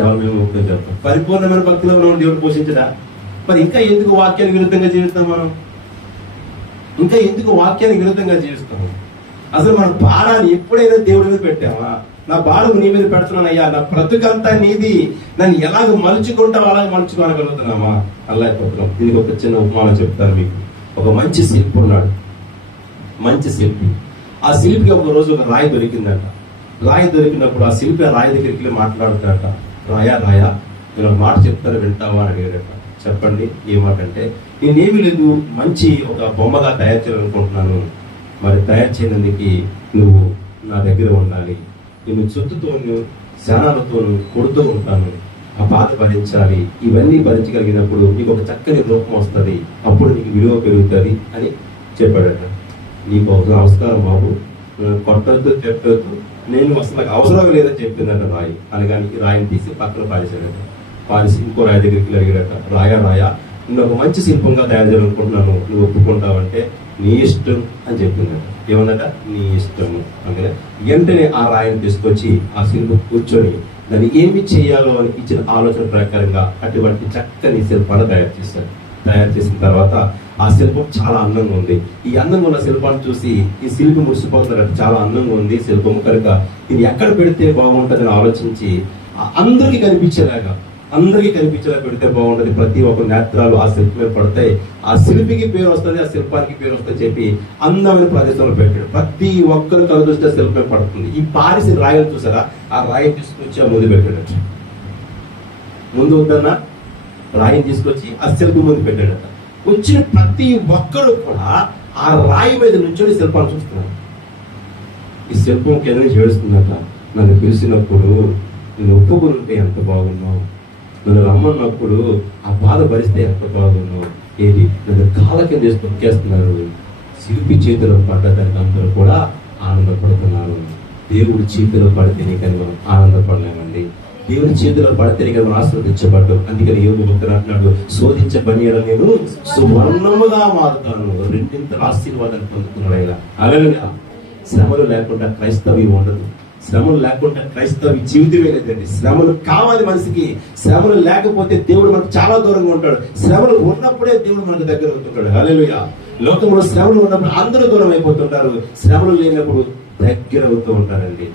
ఎవరి మీద మోపుతాం చెప్పండి. పరిపూర్ణమైన భక్తిలో మనం దేవుడు పోషించడా? మరి ఇంకా ఎందుకు వాక్యానికి విరుద్ధంగా జీవిస్తాం మనం? ఇంకా ఎందుకు వాక్యానికి విరుద్ధంగా జీవిస్తాం? అసలు మన భారాన్ని ఎప్పుడైనా దేవుడి మీద పెట్టామా? నా భారం నీ మీద పెడుతున్నానయ్యా, నా బ్రతుకంతా నీది, నన్ను ఎలాగ మలుచుకుంటావు అలాగే మలుచుకోగలుగుతున్నామా? అల్లాయిపోతున్నాం. దీనికి ఒక చిన్న ఉపమానం చెప్తాను మీకు. ఒక మంచి శిల్పి ఉన్నాడు, మంచి శిల్పి. ఆ శిల్పికి ఒక రోజు ఒక రాయి దొరికిందట. రాయి దొరికినప్పుడు ఆ శిల్పి ఆ రాయి దగ్గరికి మాట్లాడుతాడట. రాయా నేను ఒక మాట చెప్తాను, వింటావా అని అడిగాడట. చెప్పండి. ఏ మాట అంటే, నేనేమి లేదు, మంచి ఒక బొమ్మగా తయారు చేయాలనుకుంటున్నాను. మరి తయారు చేయడానికి నువ్వు నా దగ్గర ఉండాలి. నేను చుట్టుతోను శానాలతోను కొడుతూ ఉంటాను, ఆ బాధ భరించాలి. ఇవన్నీ భరించగలిగినప్పుడు నీకు ఒక చక్కని రూపం వస్తుంది, అప్పుడు నీకు విలువ పెరుగుతుంది అని చెప్పాడట. నీకు నమస్కారం బాబు, కొట్టొద్దు, చెప్పొద్దు, నేను అసలు అవసరం లేదని చెప్పిందట రాయి. అనగాని రాయిని తీసి పక్కన పారేశాడట. పారేసి ఇంకో రాయి దగ్గరికి అడిగాడట. రాయా నేను ఒక మంచి శిల్పంగా తయారు చేయాలనుకుంటున్నాను, నువ్వు ఒప్పుకుంటావంటే నీ ఇష్టం అని చెప్పిందట. ఏమన్నట? నీ ఇష్టము. అంటే వెంటనే ఆ రాయిని తీసుకొచ్చి ఆ శిల్పం కూర్చొని దాన్ని ఏమి చేయాలో అని ఇచ్చిన ఆలోచన ప్రకారంగా అటువంటి చక్కని శిల్పాన్ని తయారు చేశాడు. తయారు చేసిన తర్వాత ఆ శిల్పం చాలా అందంగా ఉంది. ఈ అందంగా ఉన్న శిల్పాన్ని చూసి ఈ శిల్పి మురిసిపోతున్నాడు. చాలా అందంగా ఉంది శిల్పం కనుక ఇది ఎక్కడ పెడితే బాగుంటుందని ఆలోచించి అందరికీ కనిపించేలా పెడితే బాగుంటుంది. ప్రతి ఒక్క నేత్రాలు ఆ శిల్పం మీద పడతాయి, ఆ శిల్పికి పేరు వస్తుంది, ఆ శిల్పానికి పేరు వస్తుంది చెప్పి అందమైన ప్రదేశంలో పెట్టాడు. ప్రతి ఒక్కరు కలుదొస్తే శిల్పం పడుతుంది. ఈ పారిసి రాయిని చూసారా, ఆ రాయిని తీసుకొచ్చి ఆ ముందు పెట్టాడట. ముందు వద్దన్న రాయిని తీసుకొచ్చి ఆ శిల్పం ముందు పెట్టాడట. వచ్చిన ప్రతి ఒక్కరు కూడా ఆ రాయి మీద నుంచొని శిల్పాన్ని చూస్తున్నారు. ఈ శిల్పం కింద నుంచి ఏడుస్తుందట. నన్ను పిలిచినప్పుడు నేను ఒప్పుకుని ఉంటే ఎంత బాగున్నావు, నన్ను రమ్మన్నప్పుడు ఆ బాధ భరిస్తే ఎంత బాగున్నావు. ఏది నన్ను కాళ్ళ కింద వేసి తొక్కేస్తున్నారు. శిల్పి చేతిలో పడ్డదానికి అందరూ కూడా ఆనందపడుతున్నారు. దేవుడి చేతిలో పడితేనే కానీ మనం ఆనందపడలేమండి. దేవుడి చేతిలో పడితేనే కానీ మనం ఆశీర్వదించబడ్డాం. అందుకని యోగు భక్తుడు అంటున్నాడు, శోధించే పనిలో నేను సువర్ణముగా మారుతాను, రెండింతల ఆశీర్వాదాన్ని పొందుతున్నాడు. ఇలా అలాగే శ్రమలు లేకుండా క్రైస్తవ్యం ఉండదు. శ్రమలు లేకుండా క్రైస్తవ జీవితమే లేదండి. శ్రమలు కావాలి మనిషికి. శ్రమలు లేకపోతే దేవుడు మనకు చాలా దూరంగా ఉంటాడు. శ్రమలు ఉన్నప్పుడే దేవుడు మనకు దగ్గర అవుతుంటాడు. హల్లెలూయా. లోకంలో శ్రమలు ఉన్నప్పుడు అందరూ దూరం అయిపోతుంటారు, శ్రమలు లేనప్పుడు దగ్గర అవుతూ ఉంటారండి.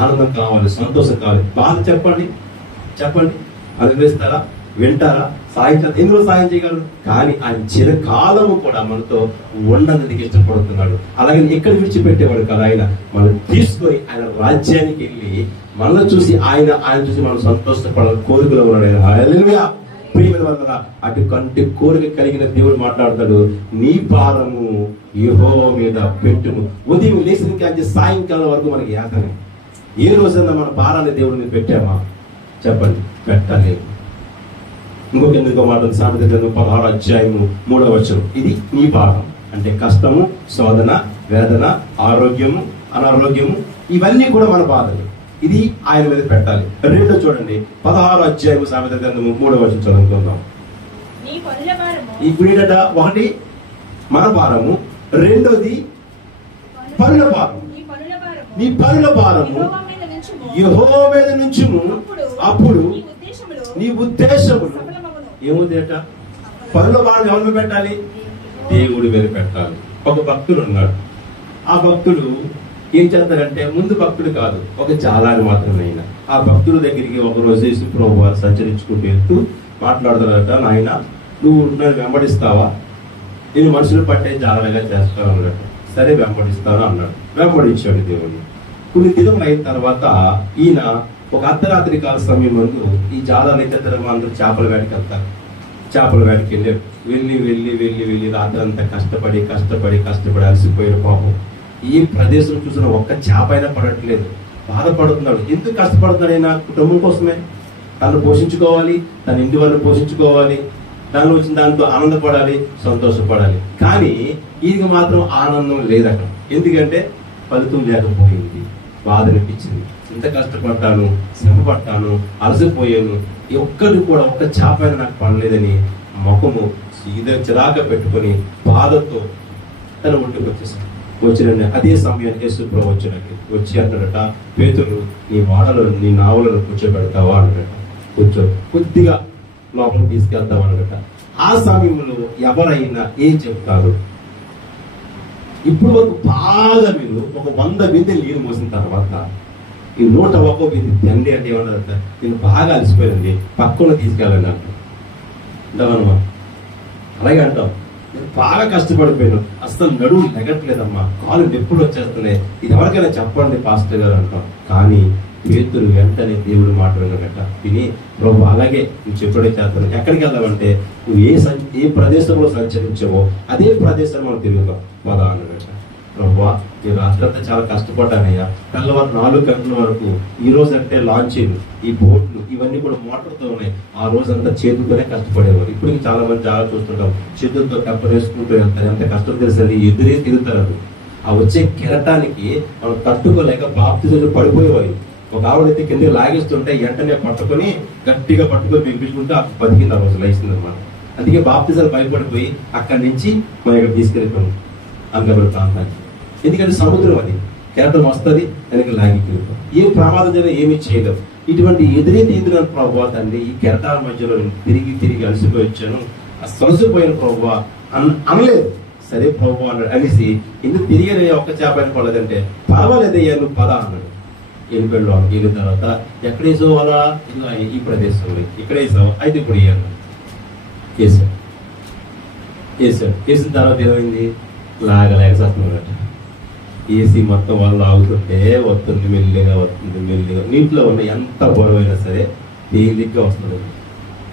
ఆనందం కావాలి, సంతోషం కావాలి. బాధ చెప్పండి అనుభవిస్తారా, వింటారా, సాయం ఎందులో సాయం చేయగలరు? కానీ ఆయన చిరకాలము కూడా మనతో ఉండడానికి ఇష్టపడుతున్నాడు. అలాగే ఎక్కడ విడిచిపెట్టేవాడు కదా, ఆయన మనం తీసుకొని ఆయన రాజ్యానికి వెళ్ళి మనల్ని చూసి ఆయన చూసి మనం సంతోషపడాలి కోరికలో ఉన్నాడు ఆయన. హల్లెలూయా. ప్రియమైన వాళ్ళ అటువంటి కోరిక కలిగిన దేవుడు మాట్లాడతాడు, నీ భారము యెహోవా మీద పెట్టుము. ఉదయం లేచిన కాంచి సాయంకాలం వరకు మనకి యాతనే. ఏ రోజైనా మన భారాన్ని దేవుడి మీద పెట్టామా? చెప్పండి, పెట్టలేదు. ఇంకో మాట సామెతల గ్రంథం 16వ అధ్యాయము 3వ వచనం. ఇది నీ భారం అంటే కష్టము, శోధన, వేదన, ఆరోగ్యము, అనారోగ్యము, ఇవన్నీ కూడా మన బాధలు. ఇది ఆయన మీద పెట్టాలి. రెండో చూడండి, 16వ అధ్యాయము సామెతల గ్రంథము 3వ వచనం చదువుకుందాం. ఇప్పుడు ఏంటంట, ఒకటి మన భారము, రెండోది పనుల భారం. నీ పనుల భారము యెహోవా మీద నుంచుము, అప్పుడు నీ ఉద్దేశములు ఏముందేట? పనుల భారం ఎవరి మీద పెట్టాలి? దేవుడి మీద పెట్టాలి. ఒక భక్తుడు ఉన్నాడు. ఆ భక్తుడు ఏం చేస్తారంటే, ముందు భక్తుడు కాదు, ఒక జాలాని మాత్రమే అయినా. ఆ భక్తుడి దగ్గరికి ఒక రోజు యేసు ప్రభువు వారు సంచరించుకుంటూ వెళ్తూ మాట్లాడుతున్నారట, నాయన నువ్వు నన్ను వెంబడిస్తావా? నేను మనుషులు పట్టే జాలనగా చేస్తాను అన్నట్టు. సరే వెంబడిస్తాను అన్నాడు. వెంబడించాడు దేవుడిని. కొన్ని దినములు అయిన తర్వాత ఈయన ఒక అర్ధరాత్రి కాల సమయం ముందు ఈ జాలాన్ని అందరూ చేపల వేటకి వెళ్తారు. చేపల వేటకి వెళ్ళి రాత్రి అంతా కష్టపడి అలసిపోయిన పాపం. ఈ ప్రదేశం చూసిన ఒక్క చేప అయినా పడట్లేదు. బాధపడుతున్నాడు. ఎందుకు కష్టపడుతున్నాడు? అయినా కుటుంబం కోసమే, తను పోషించుకోవాలి, తన ఇంటి వాళ్ళని పోషించుకోవాలి, దానిలో వచ్చిన దాంతో ఆనందపడాలి, సంతోషపడాలి. కానీ ఈయనకి మాత్రం ఆనందం లేదు అక్కడ. ఎందుకంటే ఫలితం లేకపోయింది. బాధ అనిపించింది. ఎంత కష్టపడ్డాను, శ్రమ పడ్డాను, అలసిపోయాను, ఒక్కరు కూడా ఒక్క చేప అయినా నాకు పడలేదని ముఖము చిరాక పెట్టుకొని బాధతో తన ఒంటికి వచ్చేసాడు. వచ్చిన అదే సమయానికి యేసు ప్రభువు వచ్చి అన్నాడట, పేతురు నీ వాడలో నీ నావలను కూర్చోబెడతావా అన్నాడట. కొద్దిగా లోపలికి తీసుకెళ్తావా అన్నట. ఆ సమయంలో ఎవరైనా ఏం చెప్తారు? ఇప్పుడు వరకు బాగా మీరు ఒక 100 బిందెలు నీరు మోసిన తర్వాత ఈ 101 బిందె తండ్రి అంటే ఏమన్నారట, నేను బాగా అలసిపోయింది, పక్కన తీసుకెళ్ళండి అంటాం. అలాగే అంటాం, నేను బాగా కష్టపడిపోయాను, అసలు నడువు లెగట్లేదమ్మా, కాలు నొప్పులు వచ్చేస్తున్నాయి, ఇది ఎవరికైనా చెప్పండి పాస్టర్ గారు అంటాం. కానీ పేతురు వెంటనే దేవుడు మాట వినగట విని, ప్రభు అలాగే నువ్వు చెప్పడే చేస్తాను. ఎక్కడికి వెళ్దామంటే నువ్వు ఏ ప్రదేశంలో సంచరించావో అదే ప్రదేశం మనం తిరుగుతాం పదా అన్నగట. ప్రభు నేను రాత్రంతా చాలా కష్టపడ్డానయ్యా, తెల్లవారు 4 గంటల వరకు. ఈ రోజు అంటే లాంచీలు, ఈ బోట్లు ఇవన్నీ కూడా మోటార్తో ఉన్నాయి. ఆ రోజంతా చేతులతోనే కష్టపడేవారు. ఇప్పుడు చాలా మంది చాలా చూస్తుంటాం, చేతులతో కప్పరేసుకుంటూ వెళ్తారు. ఎంత కష్టం తెలుసండి, ఎదురే తిరుగుతారు. ఆ వచ్చే కెరటానికి మనం తట్టుకోలేక బాప్తిజంలో పడిపోయేవారు. ఒక ఆవిడైతే కిందకి లాగేస్తుంటే వెంటనే పట్టుకొని గట్టిగా పట్టుకొని బిగించుకుంటే ఆ బతికింది. ఆ రోజు లేచింది అనమాట. అందుకే బాప్తిజాలు భయపడిపోయి అక్కడి నుంచి మన ఇక్కడ తీసుకెళ్ళిపోయాం అంగబడి ప్రాంతానికి. ఎందుకంటే సముద్రం అది, కెరటం వస్తుంది, వెనక లాగిపోతాం. ఏం ప్రమాదం జరిగినా ఏమీ చేయలేవు. ఇటువంటి ఎదురైన ప్రభావ తండ్రి, ఈ కెరటాల మధ్యలో తిరిగి అలసిపోయి వచ్చాను, ఆ సొలసిపోయిన ప్రభావ అనలేదు. సరే ప్రభావ అన్నాడు అనేసి, ఎందుకు తిరిగి ఒక్క చేప అయిన పడలేదంటే, పర్వాలేదయ్యా నువ్వు పద అన్నాడు. వెళ్ళిపోయాడు. వెళ్ళిన తర్వాత ఎక్కడ వేసావు అలా, ఈ ప్రదేశంలో ఇక్కడ వేసావు, అయితే ఇప్పుడు వేసాడు. వేసిన తర్వాత ఏమైంది, లాగలేకపోతున్నాడట. ఏసీ మొత్తం వాళ్ళు ఆగుతుంటే వస్తుంది మెల్లిగా. నీటిలో ఉన్న ఎంత బరువైనా సరే తేలిగ్గా వస్తుంది.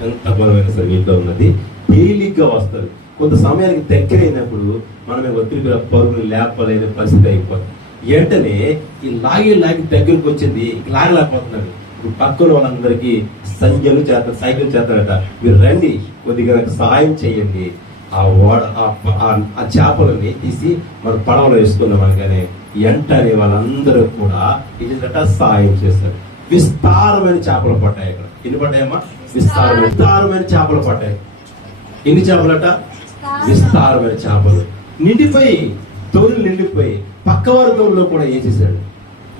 ఎంత బరువైనా సరే నీటిలో ఉన్నది తేలిగ్గా వస్తుంది. కొంత సమయానికి దగ్గర అయినప్పుడు మనమే ఒత్తిడిగా పరుగులు లేపలేని పరిస్థితి అయిపోతుంది. వెంటనే ఈ లాగి దగ్గరకు వచ్చింది, లాగలేకపోతున్నాడు. ఇప్పుడు పక్కన వాళ్ళందరికీ సైకిల్ చేస్తారట, మీరు రండి కొద్దిగా నాకు సహాయం చేయండి, ఆ చేపలని తీసి మన పడవలో వేసుకుందాం అనగానే వెంటనే వాళ్ళందరూ కూడా ఇదిట సహాయం చేస్తారు. విస్తారమైన చేపలు పడ్డాయి. అక్కడ ఎన్ని పడ్డాయమ్మా? విస్తారమైన చేపలు పడ్డాయి. ఎన్ని చేపలట? విస్తారమైన చేపలు నిండిపోయి, తోలు నిండిపోయి పక్క వర్గంలో కూడా వేసేసాడు.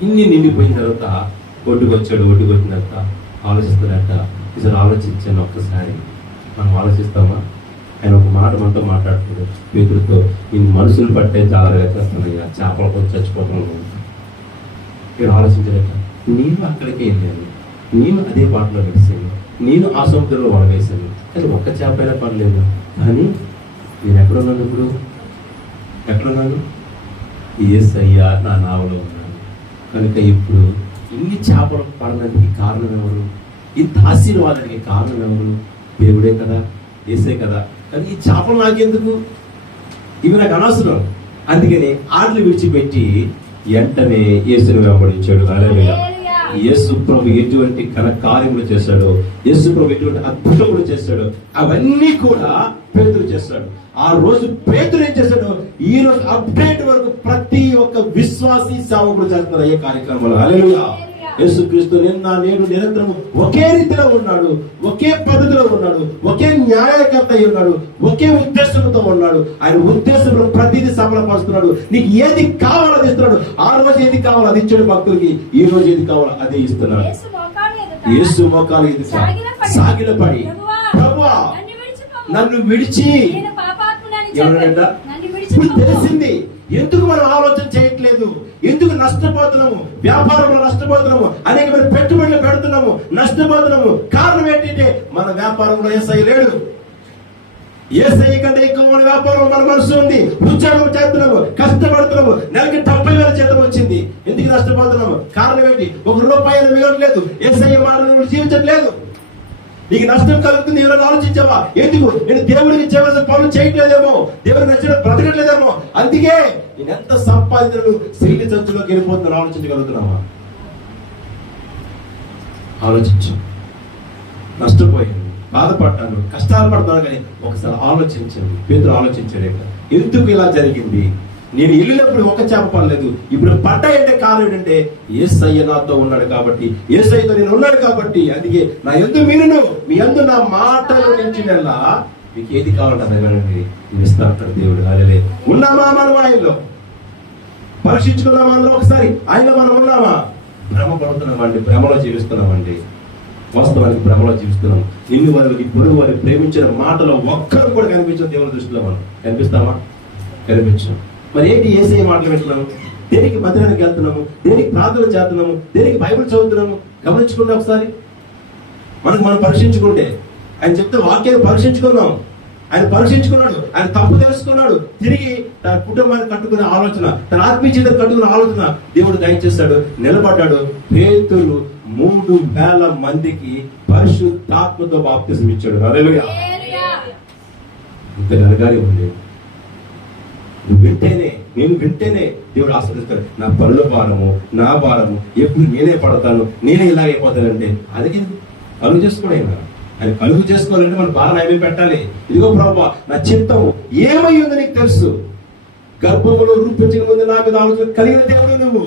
ఇన్ని నిండిపోయిన తర్వాత ఒడ్డుకు వచ్చిన తర్వాత ఆలోచిస్తాడట. ఈసారి ఆలోచించాను ఒక్కసారి. మనం ఆలోచిస్తామా? ఆయన ఒక మాట మనతో మాట్లాడుతుంది, పేతురుతో, ఈ మనుషులు పట్టే చాలా చేస్తాను, చేపల కొంచెం చచ్చిపోతున్నాను. నేను ఆలోచించాడట, నేను అక్కడికి వెళ్ళాను, నేను అదే పాటలో వేసాను, నేను ఆ సముద్రంలో వడవేశాను, కానీ ఒక్క చేప అయినా పడలేదు. కానీ నేను ఎక్కడున్నాను? ఇప్పుడు ఎక్కడున్నాను? యేసయ్య నా నావలో ఉన్నాను. కనుక ఇప్పుడు ఇన్ని చేపలు పడడానికి కారణం ఎవరు? ఇంత ఆశీర్వాదానికి కారణం ఎవరు? దేవుడే కదా, యేసే కదా. కానీ ఈ చేపలు నాకెందుకు? ఇవి నాకు అనవసరం. అందుకని ఆటలు విడిచిపెట్టి వెంటనే యేసుని వెంబడించాడు. హల్లెలూయా. యేసు ప్రభు ఎటువంటి ఘన కార్యములు చేశాడో, యేసు ప్రభు ఎటువంటి అద్భుతములు చేశాడో అవన్నీ కూడా పేతురు చేశాడు. ఆ రోజు పేతురు ఏం చేశాడు, ఈ రోజు అప్డేట్ వరకు ప్రతి ఒక్క విశ్వాసీ సేవకుడు చేస్తున్నారు అయ్యే కార్యక్రమాలు. హల్లెలూయా. యేసుక్రీస్తు నిన్న నేడు నిరంతరం ఒకే రీతిలో ఉన్నాడు, ఒకే పద్ధతిలో ఉన్నాడు, ఒకే న్యాయకర్త అయి ఉన్నాడు, ఒకే ఉద్దేశంతో ఉన్నాడు. ఆయన ఉద్దేశంలో ప్రతిదీ సఫలపరుస్తున్నాడు. నీకు ఏది కావాలో అది ఇస్తున్నాడు. ఆ రోజు ఏది కావాలో అది ఇచ్చాడు భక్తులకి, ఈ రోజు ఏది కావాలో అదే ఇస్తున్నాడు. యేసు మోకాలు ఎదుట సాగిలపడి, ప్రభువా నన్ను విడిచి, ఎవరంట ఇప్పుడు తెలిసింది ఎందుకు మనం ఆలోచన చేయట్లేదు, ఎందుకు నష్టపోతున్నాము, వ్యాపారంలో నష్టపోతున్నాము, అనేకమైన పెట్టుబడులు పెడుతున్నాము, నష్టపోతున్నాము. కారణం ఏంటంటే మన వ్యాపారంలో యేసయ్య లేడు. యేసయ్య కంటే ఎక్కువ మన వ్యాపారంలో మన మనసు ఉంది. ఉద్యోగం చేస్తున్నాము, కష్టపడుతున్నాము, నెలకి 70,000 జీతం వచ్చింది. ఎందుకు నష్టపోతున్నాము? కారణం ఏంటి? 1 రూపాయి మిగలట్లేదు, యేసయ్య మాటలు జీవించట్లేదు. నీకు నష్టం కలుగుతుంది, ఎవరైనా ఆలోచించావా? ఎందుకు? నేను దేవుడికి చేయవలసిన పనులు చేయట్లేదేమో, దేవుడికి నచ్చిన బ్రతకట్లేదేమో, అందుకే నేను ఎంత సంపాదించను శైలి సంచులోకి వెళ్ళిపోతున్నాను. ఆలోచించగలుగుతున్నావా? ఆలోచించు. నష్టపోయాను, బాధపడ్డాను, కష్టాలు పడుతున్నాను, కానీ ఒకసారి ఆలోచించండి. పేతురు ఆలోచించలేక ఎందుకు ఇలా జరిగింది? నేను వెళ్ళినప్పుడు ఒక చేప పడలేదు, ఇప్పుడు పడ్డాయంటే కారణం ఏంటంటే యేసయ్య నాతో ఉన్నాడు కాబట్టి, యేసయ్యతో నేను ఉన్నాడు కాబట్టి. అందుకే నా యందు మీరును, మీ యందు నా మాటలు నిలిచినలా మీకు ఏది కావాలంటే అడగండి, నేను ఇస్తా అంటాడు దేవుడు. అదే ఉన్నామా మనం ఆయనలో? పరీక్షించుకున్నామా? అందులో ఒకసారి ఆయనలో మనం ఉన్నామా? భ్రమ పడుతున్నామండి, భ్రమలో జీవిస్తున్నామండి. వాస్తవానికి భ్రమలో జీవిస్తున్నాం. ఇన్ని వారికి ఇప్పుడు వారు ప్రేమించిన మాటలో ఒక్కరు కూడా కనిపించడం దేవుని దృష్టిలో మనం కనిపిస్తామా? కనిపించాం. మరి ఏంటి యేసయ్య మాటలు వింటున్నాము? దేనికి మందిరానికి వెళ్తున్నాము? దేనికి ప్రార్థన చేస్తున్నాము? దేనికి బైబిల్ చదువుతున్నాము? గమనించుకుంటే ఒకసారి మనం పరీక్షించుకుంటే, ఆయన చెప్తే వాక్యాన్ని పరీక్షించుకున్నాం. ఆయన పరీక్షించుకున్నాడు, ఆయన తప్పు తెలుసుకున్నాడు, తిరిగి తన కుటుంబాన్ని కట్టుకునే ఆలోచన, తన ఆత్మీయ జీవితం కట్టుకునే ఆలోచన దేవుడు దయచేస్తాడు. నిలబడ్డాడు. పేతురు 3,000 మందికి పరిశుద్ధాత్మతో బాప్తిజం ఇచ్చాడు. హల్లెలూయా. ఇంత ఘనకార్యం ఉంది. నేను వింటేనే దేవుడు ఆస్వాదిస్తాడు. నా పనుల భారము, నా భారము ఎప్పుడు నేనే పడతాను, నేనే ఇలాగైపోతానంటే అది కలుగు చేసుకోవడం. ఆయన కలుగు చేసుకోవాలంటే మన భారం ఏమేమి పెట్టాలి? ఇదిగో ప్రభువా, నా చిత్తము ఏమై ఉందో నీకు తెలుసు. గర్భములో రూపించిన ముందు నా మీద ఆలోచన కలిగిన దేవుడు నువ్వు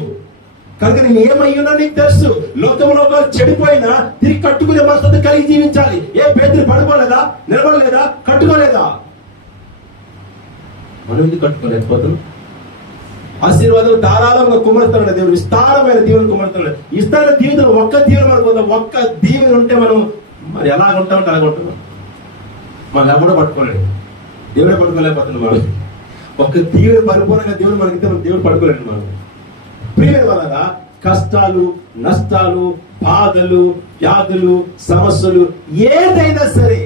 కనుక నేను ఏమై ఉన్నా నీకు తెలుసు. లోకంలో చెడిపోయినా తిరిగి కట్టుకునే మనసు కలిగి జీవించాలి. ఏ పేదలు పడుకోలేదా? నిలబడలేదా? కట్టుకోలేదా? మనం ఎందుకు కట్టుకోలేకపోతున్నాం? ఆశీర్వాదం ధారాళంగా కుమరుతున్నాడు దేవుడు, విస్తారమైన దీవెన కుమరుతున్నాడు. ఇస్తాన దీవెన ఒక్క దీవెన మనకు ఉందా? ఒక్క దీవెన ఉంటే మనం మరి ఎలా ఉంటామంటే అలాగ ఉంటున్నాం. మనం ఎవడో పట్టుకోలేడు, దేవుడే పట్టుకోలేకపోతున్నాం. మనం ఒక్క దీవెన పరిపూర్ణంగా దేవుడు మనకి దేవుడు పట్టుకోలేడు. మనం ప్రియమైన వల్ల కష్టాలు, నష్టాలు, బాధలు, వ్యాధులు, సమస్యలు ఏదైనా సరే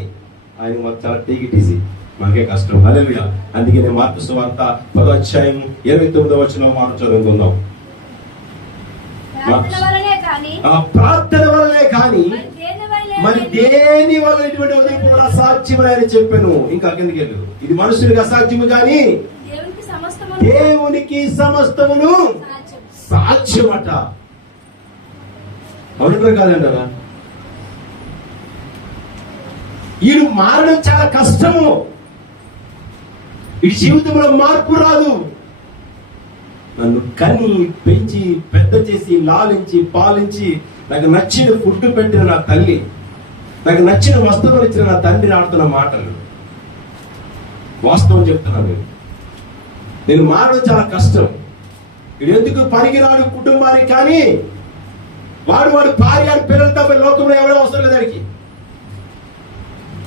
ఆయన మాకు చాలా టేక్ ఇట్ ఈజీ, మనకే కష్టం. హల్లెలూయా. అందుకే నేను మార్కు సువార్త 10వ అధ్యాయం 29వ వచనం మాట చదువుకుందాం. ప్రార్థన వల్లనే కానీ మరి దేని వల్ల ఇటువంటి ఉదయం అసాధ్యమని చెప్పాను. ఇంకా కిందకి వెళ్ళు. ఇది మనుషునికి అసాధ్యము కానీ దేవునికి సమస్తమును సాధ్యమట. అవునంటారు కాదంటారా? ఈయన మారడం చాలా కష్టము. ఈ జీవితంలో మార్పు రాదు. నన్ను కని పెంచి పెద్ద చేసి లాలించి పాలించి నాకు నచ్చిన ఫుడ్ పెట్టిన నా తల్లి, నాకు నచ్చిన వస్తువులు ఇచ్చిన నా తండ్రి ఆడుతున్న మాటలు వాస్తవం చెప్తున్నాను. నేను మారడం చాలా కష్టం. ఇది ఎందుకు పనికిరాడు కుటుంబానికి, కానీ వాడు భార్య పిల్లలతో లోకంలో ఎవడో అవసరం లేదు. దానికి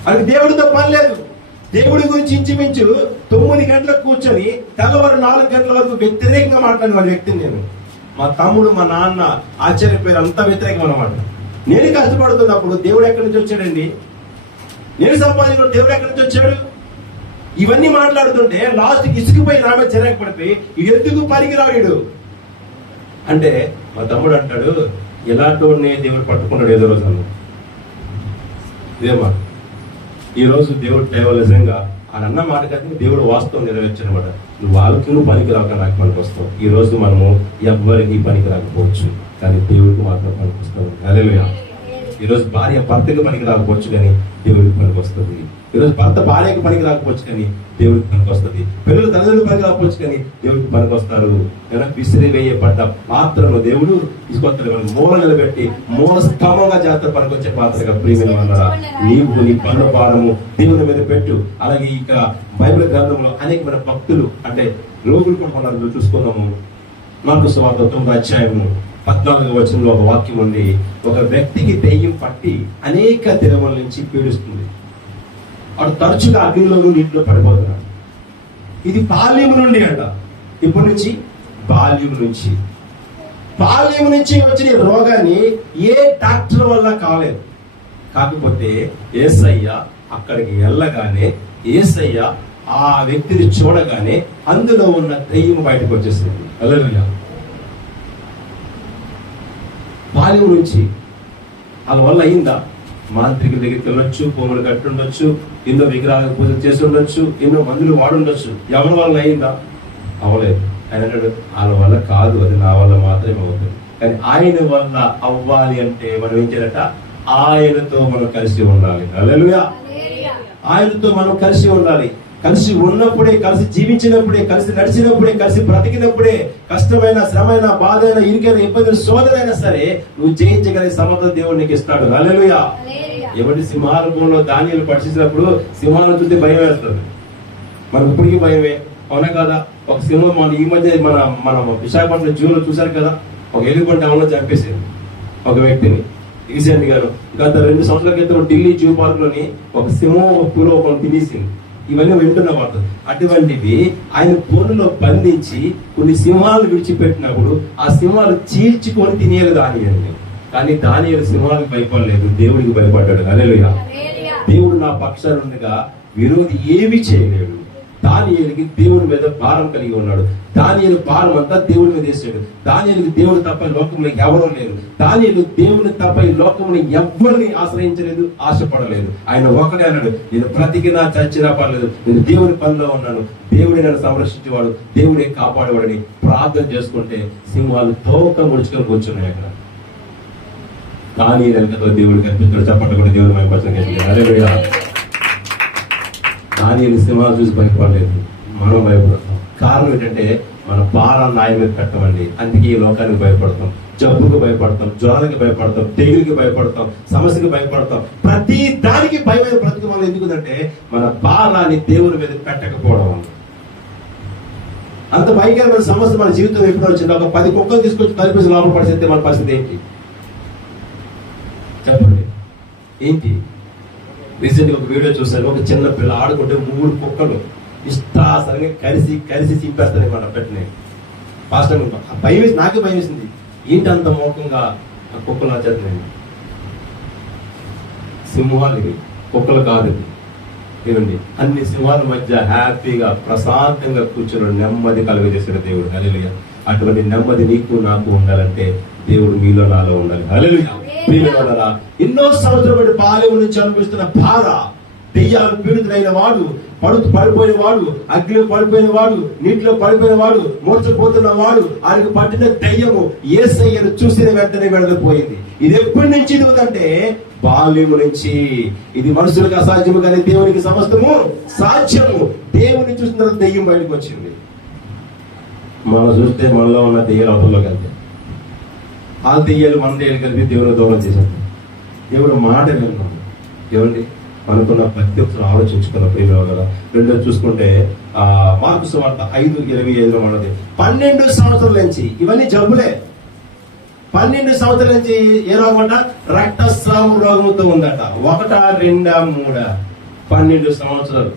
అది దేవుడితో పని లేదు. దేవుడి గురించి ఇంచుమించు 9 గంటలకు కూర్చొని తెల్లవారు 4 గంటల వరకు వ్యతిరేకంగా మాట్లాడిన వాడి వ్యక్తిని నేను. మా తమ్ముడు, మా నాన్న ఆశ్చర్యపోయారు, అంతా వ్యతిరేకం అన్నమాట. నేను కష్టపడుతున్నప్పుడు దేవుడు ఎక్కడి నుంచి వచ్చాడండి? నేను సంపాదించిన దేవుడు ఎక్కడి నుంచి వచ్చాడు? ఇవన్నీ మాట్లాడుతుంటే లాస్ట్కి ఇసుకుపోయి నా మీద చిరాకు పడిపోయి ఇది ఎందుకు పనికిరాడు అంటే మా తమ్ముడు అంటాడు, ఎలాంటి వాడిని దేవుడు పట్టుకున్నాడు ఏదో రోజు అన్న. ఇదేమా ఈ రోజు దేవుడు దైవ నిజంగా ఆయన అన్న మాట కానీ దేవుడు వాస్తవం నెరవేర్చనమాట. నువ్వు వాళ్ళకి పనికి రాక నాకు పనికి వస్తావు. ఈ రోజు మనము ఎవ్వరికి పనికి రాకపోవచ్చు. కానీ దేవుడికి మాత్రం పనికొస్తుంది. హల్లెలూయా. ఈరోజు భార్య భర్తకి పనికి రాకపోవచ్చు కానీ దేవుడికి పనికి వస్తుంది. ఈరోజు భర్త భార్యకి పనికి రాకపోవచ్చు కానీ దేవుడికి పనికి వస్తుంది. పిల్లలు తల్లిదండ్రులు పనికి రాకపోవచ్చు కానీ దేవుడికి పనికి వస్తారు. విసిరి వేయబడ్డ పాత్రను దేవుడు తీసుకొస్తాడు. మూల నిలబెట్టి మూల స్తంభంగా చేస్తారు పనికొచ్చే పాత్రగా. ప్రియమైన వాళ్ళరా, నీవు నీ పనుల భారము దేవుని మీద పెట్టు. అలాగే ఇక బైబిల్ గ్రంథంలో అనేకమైన భక్తులు అంటే రోగులు కూడా మనం చూసుకున్నాము. మార్కు సువార్త 9వ అధ్యాయము 14వ వచనంలో ఒక వాక్యం ఉంది. ఒక వ్యక్తికి దెయ్యం పట్టి అనేక దినముల నుంచి పీడిస్తుంది. వాడు తరచుగా అగ్నిలోనూ నీటిలో పడిపోతున్నాడు. ఇది బాల్యం నుండి అంట. ఇప్పటి నుంచి బాల్యం నుంచి వచ్చిన రోగాన్ని ఏ డాక్టర్ వల్ల కాలేదు. కాకపోతే యేసయ్య అక్కడికి వెళ్ళగానే, యేసయ్య ఆ వ్యక్తిని చూడగానే అందులో ఉన్న దెయ్యం బయటకు వచ్చేసింది. హల్లెలూయా. బాల్యం నుంచి వాళ్ళ వల్ల అయిందా? మాంత్రికుల దగ్గరికి వెళ్ళొచ్చు, భూములు కట్టి ఉండొచ్చు, ఎన్నో విగ్రహాల పూజ చేసి ఉండొచ్చు, ఎన్నో మందులు వాడుండొచ్చు. ఎవరి వల్ల అయిందా? అవలేదు. ఆయన అన్నాడు, వాళ్ళ వల్ల కాదు, అది నా వల్ల మాత్రమే అవుతుంది. కానీ ఆయన వల్ల అవ్వాలి అంటే మనం ఏం చేయాలట? ఆయనతో మనం కలిసి ఉండాలి. హల్లెలూయా. ఆయనతో మనం కలిసి ఉండాలి. కలిసి ఉన్నప్పుడే, కలిసి జీవించినప్పుడే, కలిసి నడిచినప్పుడే, కలిసి బ్రతికినప్పుడే కష్టమైన, శ్రమైన, బాధైన, ఇరుకైన, ఇబ్బందులు, శోధనైనా సరే నువ్వు జయించగలిగే సమర్థత దేవుడు నీకు ఇస్తాడు. హల్లెలూయా. ఎవరి సింహాలయంలో ధాన్యాలు పట్టించినప్పుడు సింహాలను చూస్తే భయం వేస్తుంది. మనకు ఇప్పటికీ భయమే, అవునా కదా? ఒక సింహం మన ఈ మధ్య మన విశాఖపట్నం జూలో చూశారు కదా, ఒక ఎలుగుబంటి ఎవరో చంపేసింది ఒక వ్యక్తిని. రీసెంట్ గారు గత 2 సంవత్సరాల క్రితం ఢిల్లీ జూ పార్క్ లోని ఒక సింహం ఒక పూలో ఒక తినేసింది. ఇవన్నీ వింటున్న మాట. అటువంటివి ఆయన పూలలో బంధించి కొన్ని సింహాలు విడిచిపెట్టినప్పుడు ఆ సింహాలు చీల్చుకొని తినేయాలి దానియేలు. కానీ దానియేలు సింహాలకు భయపడలేదు, దేవుడికి భయపడ్డాడు. హల్లెలూయా. దేవుడు నా పక్షాన ఉండగా విరోధి ఏమీ చేయలేడు. దానియేలుకి దేవుడి మీద భారం కలిగి ఉన్నాడు. దానియేలు భారం అంతా దేవుడి మీద వేసాడు. దానియేలుకి దేవుడు తప్ప లోకంలో ఎవరూ లేరు. దానియేలు దేవుని తప్ప ఈ లోకంలో ఎవరిని ఆశ్రయించలేదు, ఆశపడలేదు. ఆయన ఒకడే అన్నాడు, నేను బ్రతికినా చచ్చినా పర్లేదు, నేను దేవుని పనిలో ఉన్నాను, దేవుడే నన్ను సంరక్షించేవాడు, దేవుడే కాపాడేవాడని ప్రార్థన చేసుకుంటే సింహాలు తోక ముడుచుకొని కూర్చున్నాయి అక్కడ. దానియేలు వెనకతో దేవుడు కనిపించాడు. చప్పట్లు కూడా దేవుడు మైపరచడం. దానియేలు సింహాలు చూసి భయపడలేదు, మనం భయపడతాం. కారణం ఏంటంటే మన భారాన్ని ఆయన మీద పెట్టమండి. అందుకే ఈ లోకానికి భయపడతాం, జబ్బుకు భయపడతాం, జ్వరానికి భయపడతాం, తెగులుకి భయపడతాం, సమస్యకి భయపడతాం. ప్రతి దానికి భయమైన బ్రతుకు మనం ఎందుకుందంటే మన భారాన్ని దేవుని మీద పెట్టకపోవడం. అంత భయంకరమైన సమస్య మన జీవితం ఎప్పుడు వచ్చింది? ఒక 10 కుక్కలు తీసుకొచ్చి తలిపేసి లోపల పరిస్థితి, మన పరిస్థితి ఏంటి చెప్పండి? ఏంటి? రీసెంట్ ఒక వీడియో చూశాను. ఒక చిన్న పిల్ల ఆడుకుంటే 3 కుక్కలు ఇష్టాసరంగా కలిసి చింపేస్తాను మన పెట్టిన పాస్టర్. భయం వేసి, నాకే భయం వేసింది. ఏంటి అంత మోకంగా ఆ కుక్కలు ఆచేస్తున్నాయి? సింహాలు ఇవి, కుక్కలు కాదు ఇవి. ఏమండి, అన్ని సింహాల మధ్య హ్యాపీగా ప్రశాంతంగా కూర్చొని నెమ్మది కలుగజేసిన దేవుడు. హల్లెలూయా. అటువంటి నెమ్మది నీకు నాకు ఉండాలంటే దేవుడు మీలో నాలో ఉండాలి. హల్లెలూయా. ప్రియమైన ఎన్నో సంవత్సరాల బట్టి బాల్యం నుంచి అనుభవిస్తున్న బాధ, దెయ్యాలు పీడితులైన వాడు, పడిపోయిన వాడు, అగ్నిలో పడిపోయిన వాడు, నీటిలో పడిపోయిన వాడు, మూర్చపోతున్న వాడు, ఆయనకు పట్టిన దెయ్యము యేసయ్యను చూసిన వెంటనే వెళ్ళిపోయింది. ఇది ఎప్పటి నుంచి ఇదిగుతుందంటే బాల్యము నుంచి. ఇది మనుషులకు అసాధ్యము కానీ దేవునికి సమస్తము సాధ్యము. దేవుని చూసిన తర్వాత దెయ్యం బయటకు వచ్చింది. మనం చూస్తే మనలో ఉన్న దెయ్యాలు అవతల్లోకి వెళ్తాయి. ఆ దెయ్యాలు మన దెయ్యాలు కలిపి దేవుని దూరం చేశారు. దేవుడు మాట విన్నాం. ఏమండి, మనకున్న ప్రతి ఒక్కరు ఆలోచించుకున్న ప్రియమైన కదా. రెండోది చూసుకుంటే మార్కు సువార్త 5:25 ఉన్నది. 12 సంవత్సరాల నుంచి ఇవన్నీ జబ్బులే. 12 సంవత్సరాల నుంచి ఏ రోగం అంట? రక్తస్రావం రోగంతో ఉందట. 1, 2, 3 12 సంవత్సరాలు.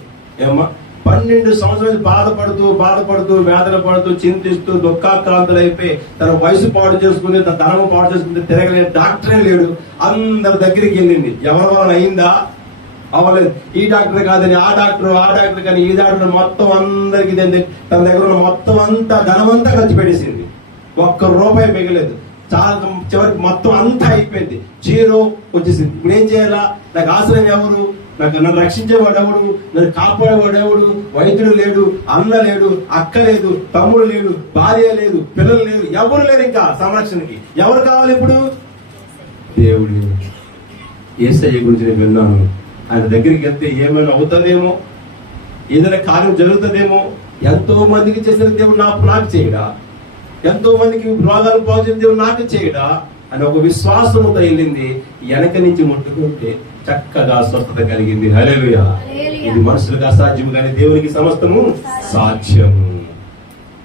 ఏమా 12 సంవత్సరాలు బాధపడుతూ వేదన పడుతూ చింతిస్తూ దుఃఖాక్రాంతులు అయిపోయి తన వయసు పాడు చేసుకుని, తన ధనము పాడు చేసుకుంటే తిరగలేని డాక్టరే లేడు. అందరి దగ్గరికి వెళ్ళింది. ఎవరి వలన అయిందా? అవ్వలేదు. ఈ డాక్టర్ కాదని ఆ డాక్టర్ కానీ ఈ డాక్టర్ మొత్తం అందరికి తన దగ్గర ఉన్న మొత్తం అంతా ధనమంతా ఖర్చు పెట్టేసింది. ₹1 మిగలేదు. చాలా చివరికి మొత్తం అంతా అయిపోయింది. 0 వచ్చేసింది. ఇప్పుడు ఏం చేయాలా? నాకు ఆశ్రయం ఎవరు? నన్ను రక్షించేవాడు ఎవడు, నన్ను కాపాడేవాడు ఎవడు? వైద్యుడు లేడు, అన్న లేడు, అక్క లేదు, తమ్ముడు లేడు, భార్య లేదు, పిల్లలు లేరు, ఎవరు లేరు. ఇంకా సంరక్షణకి ఎవరు కావాలి ఇప్పుడు? దేవుడు. యేసయ్య గురించి నేను విన్నాను, ఆయన దగ్గరికి వెళ్తే ఏమైనా అవుతుందేమో, ఏదైనా కార్యం జరుగుతుందేమో. ఎంతో మందికి చేసిన దేవుడు నాకు చేయడా? ఎంతో మందికి రోగాలు బాగుంచిన దేవుడు నాకు చేయడా అని ఒక విశ్వాసంతో వెళ్ళింది. వెనక నుంచి ముట్టుకుంటే చక్కగా స్వస్థత కలిగింది. హల్లెలూయా. ఇది మనుషులకు అసాధ్యము కానీ దేవునికి సమస్తము సాధ్యము.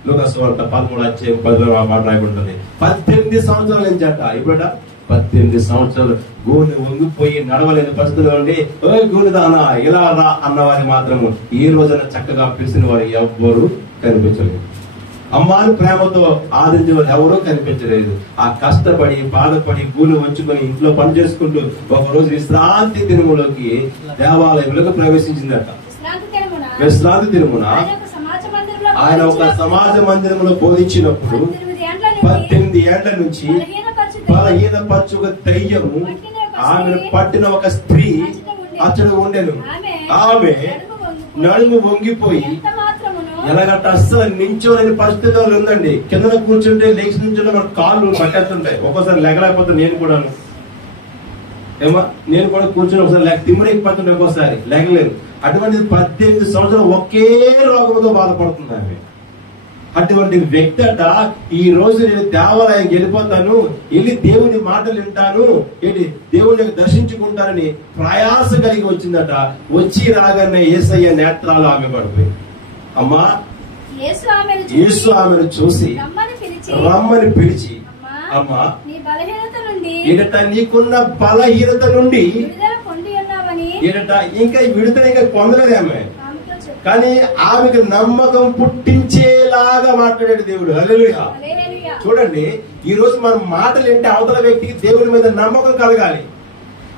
లూకాసు వార్త 13:10 ఆ మాట రాయబడుతుంది. 18 సంవత్సరాల నుంచి అట, ఇప్పుడట 18 సంవత్సరాలు గోని వంగిపోయి నడవలేని పరిస్థితుల్లో ఉండి, ఓ గోనిదానా ఇలా రా అన్నవారి మాత్రము ఈ రోజున చక్కగా పిలిచిన వారు ఎవ్వరూ కనిపించలేదు. అమ్మాని ప్రేమతో ఆదరించిన వారు ఎవరూ కనిపించలేదు. ఆ కష్టపడి బాధపడి గూలు వంచుకొని ఇంట్లో పని చేసుకుంటూ ఒక రోజు విశ్రాంతి దినములోకి దేవాలయంలోకి ప్రవేశించిందట. విశ్రాంతి దినమున ఆయన ఒక సమాజ మందిరంలో బోధించినప్పుడు 18 ఏళ్ల నుంచి బలహీనపరచుక దయ్యము ఆమెను పట్టిన ఒక స్త్రీ అతడు ఉండెను. ఆమె నడుము వంగిపోయి ఎలాగంట అస్సలు నించోలేని పరిస్థితుల్లో ఉందండి. కింద కూర్చుంటే లేచి నుంచుంటే మన కాళ్ళు పట్టేస్తుంటాయి. ఒక్కోసారి లెగలేకపోతే నేను కూడా కూర్చొని ఒకసారి తిమ్మరైపోతుంటే ఒక్కోసారి లెగలేను. అటువంటిది 18 సంవత్సరాలు ఒకే రోగంతో బాధపడుతుంది ఆమె. అటువంటి వ్యక్తి అట ఈ రోజు నేను దేవాలయానికి వెళ్ళిపోతాను, వెళ్ళి దేవుని మాటలు వింటాను, ఏంటి దేవుని దర్శించుకుంటానని ప్రయాస కలిగి వచ్చిందట. వచ్చి రాగానే యేసయ్య నేత్రాలు ఆమె పడిపోయి, అమ్మా యేసు ఆమెను చూసి రమ్మని పిలిచి, అమ్మా ఈడట నీకున్న బలహీనత నుండి ఈడట ఇంకా విడుదల ఇంకా పొందలేదు ఆమె. కానీ ఆమెకు నమ్మకం పుట్టించేలాగా మాట్లాడాడు దేవుడు. హల్లెలూయా. చూడండి, ఈ రోజు మనం మాటలు వింటే అవతల వ్యక్తికి దేవుని మీద నమ్మకం కలగాలి.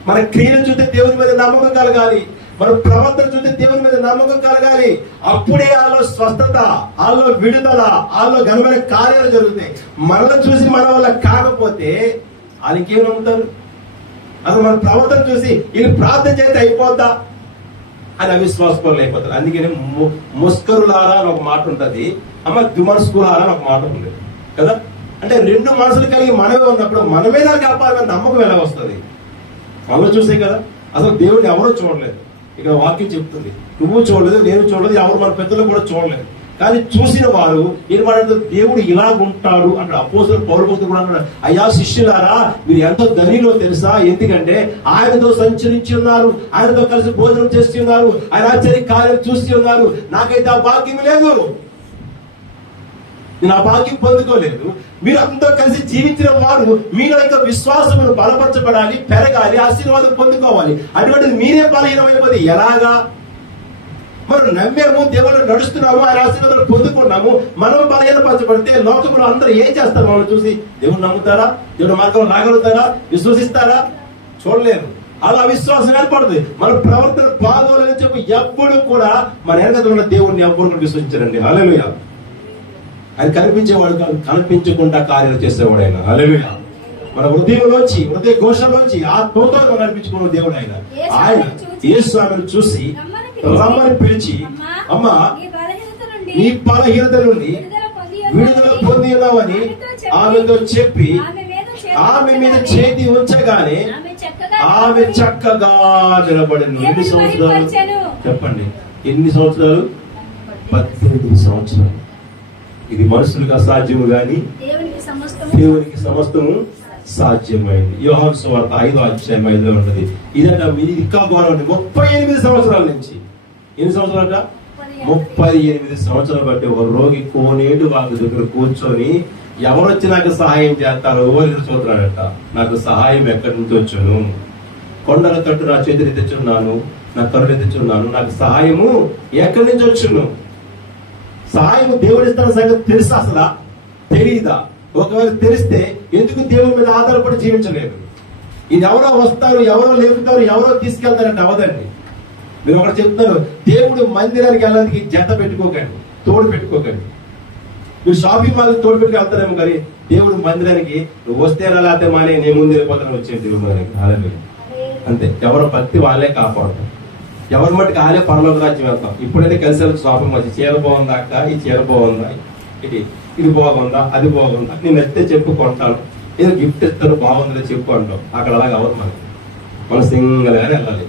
మన క్రియలు చూస్తే దేవుని మీద నమ్మకం కలగాలి. మన ప్రవర్తన చూస్తే దేవుని మీద నమ్మకం కలగాలి. అప్పుడే వాళ్ళలో స్వస్థత, వాళ్ళలో విడుదల, వాళ్ళలో ఘనమైన కార్యాలు జరుగుతాయి. మనల్ని చూసి మన వల్ల కాకపోతే వాళ్ళకి ఏమి నమ్ముతారు? అసలు మన ప్రవర్తన చూసి వీళ్ళు ప్రార్థన చేస్తే అయిపోద్దా అని అవిశ్వాసపరులు అయిపోతారు. అందుకని ముస్కరులారా అని ఒక మాట ఉంటుంది, అమ్మ దుమస్కులారా అని ఒక మాట ఉంది కదా. అంటే రెండు మనసులు కలిగి మనమే ఉన్నప్పుడు మనమే దానికి అప్పాలని నమ్మకం ఎలా వస్తుంది? మనలో చూసే కదా. అసలు దేవుడిని ఎవరో చూడలేదు. ఇక్కడ వాక్యం చెప్తుంది, నువ్వు చూడలేదు, నేను చూడలేదు, ఎవరు మన పెద్దలు కూడా చూడలేదు. కానీ చూసిన వారు ఏం మాట్లాడుతారు? దేవుడు ఇలాగుంటాడు అక్కడ. అపోస్తలుడు పౌలు కూడా అన్నాడు, అయ్యా శిష్యులారా మీరు ఎంతో ధనిలో తెలుసా? ఎందుకంటే ఆయనతో సంచరించి ఉన్నారు, ఆయనతో కలిసి భోజనం చేస్తూ ఉన్నారు, ఆయన ఆశ్చర్య కార్యం చూస్తూ ఉన్నారు. నాకైతే ఆ భాగ్యం లేదు, నేను ఆ భాగ్యం పొందుకోలేదు. మీరు అంతా కలిసి జీవించిన వారు మీలో యొక్క విశ్వాసమును బలపరచబడాలి, పెరగాలి, ఆశీర్వాదం పొందుకోవాలి. అటువంటిది మీరే బలహీనమైపోతే ఎలాగా? మనం నమ్మాము, దేవుళ్ళు నడుస్తున్నాము, ఆయన ఆశీర్వాదాలు పొందుకున్నాము. మనం బలహీనపరచబడితే లోకంలో అందరూ ఏం చేస్తారు? మనం చూసి దేవుడు నమ్ముతారా? దేవుడు మార్గంలో రాగలుగుతారా? విశ్వసిస్తారా? చూడలేరు. అలా విశ్వాసం ఏర్పడుతుంది. మన ప్రవర్తన బాగోలేదని చెప్పి ఎప్పుడు కూడా మన వెనక ఉన్న దేవుడిని ఎప్పుడు కూడా విశ్వసించరండి. హల్లెలూయా. ఆయన కనిపించేవాడు కాదు, కనిపించకుండా కార్యాలు చేసేవాడు ఆయన. హల్లెలూయా. మన హృదయంలోంచి, హృదయ ఘోషలోంచి ఆత్మతో కనిపించుకున్న దేవుడు ఆయన. ఆయన యేసు ఆమెను చూసి రమ్మని పిలిచి, అమ్మా నీ బలహీనత నుండి విడుదల పొంది ఉన్నావని ఆమెతో చెప్పి ఆమె మీద చేతి ఉంచగానే ఆమె చక్కగా నిలబడింది. ఎన్ని సంవత్సరాలు చెప్పండి? ఎన్ని సంవత్సరాలు? 18 సంవత్సరాలు. ఇది మనుషులకు అసాధ్యము గాని దేవునికి సమస్తము సాధ్యమైంది. యోహాను సువార్త 5:5 ఉంటది. ఇదట ఇంకా గౌరవం. 38 సంవత్సరాల నుంచి. ఎన్ని సంవత్సరాలట? 38 సంవత్సరాలు బట్టి ఒక రోగి కోనేటి వాళ్ళ దగ్గర కూర్చొని ఎవరు వచ్చి నాకు సహాయం చేస్తారు ఎవరు చూస్తున్నాడట. నాకు సహాయం ఎక్కడి నుంచి వచ్చాను? కొండల తట్టు నా చేతిని తెచ్చున్నాను, నా కరుణ తెచ్చున్నాను, నాకు సహాయము ఎక్కడి నుంచి వచ్చును? సహాయం దేవుడిస్తున్న సంగతి తెలుసా? అసలు తెలియదా? ఒకవేళ తెలిస్తే ఎందుకు దేవుని మీద ఆధారపడి జీవించలేదు? ఇది ఎవరో వస్తారు, ఎవరో లేపుతారు, ఎవరో తీసుకెళ్తారంటే అవదండి. మీరు ఒకటి చెప్తాను, దేవుడు మందిరానికి వెళ్ళడానికి జత పెట్టుకోకండి, తోడు పెట్టుకోకండి. మీరు షాపింగ్ మాల్ తోడు పెట్టుకు వెళ్తారేమో, కానీ దేవుడు మందిరానికి నువ్వు వస్తే లేకపోతే మానే నేను ముందు వెళ్ళిపోతాను వచ్చేది దేవుడు మందిరానికి. అలాగే అంతే. ఎవరో భక్తి వాళ్ళే కాపాడుతారు. ఎవరి మట్టుకు ఆలే పరలోక రాజ్యం వెళ్తాం. ఇప్పుడైతే కలిసి వెళ్ళి షాపింగ్ వచ్చి చీర బాగుందా అక్క, ఈ చీర బాగుందా, ఇది బాగుందా, అది బాగుందా, నేను ఎత్తే చెప్పు కొంటాను, ఏదో గిఫ్ట్ ఇస్తాను బాగుందని చెప్పు అంటాం. అక్కడ అలాగ అవ్వదు మనం సింగిల్ గానే వెళ్ళాలి.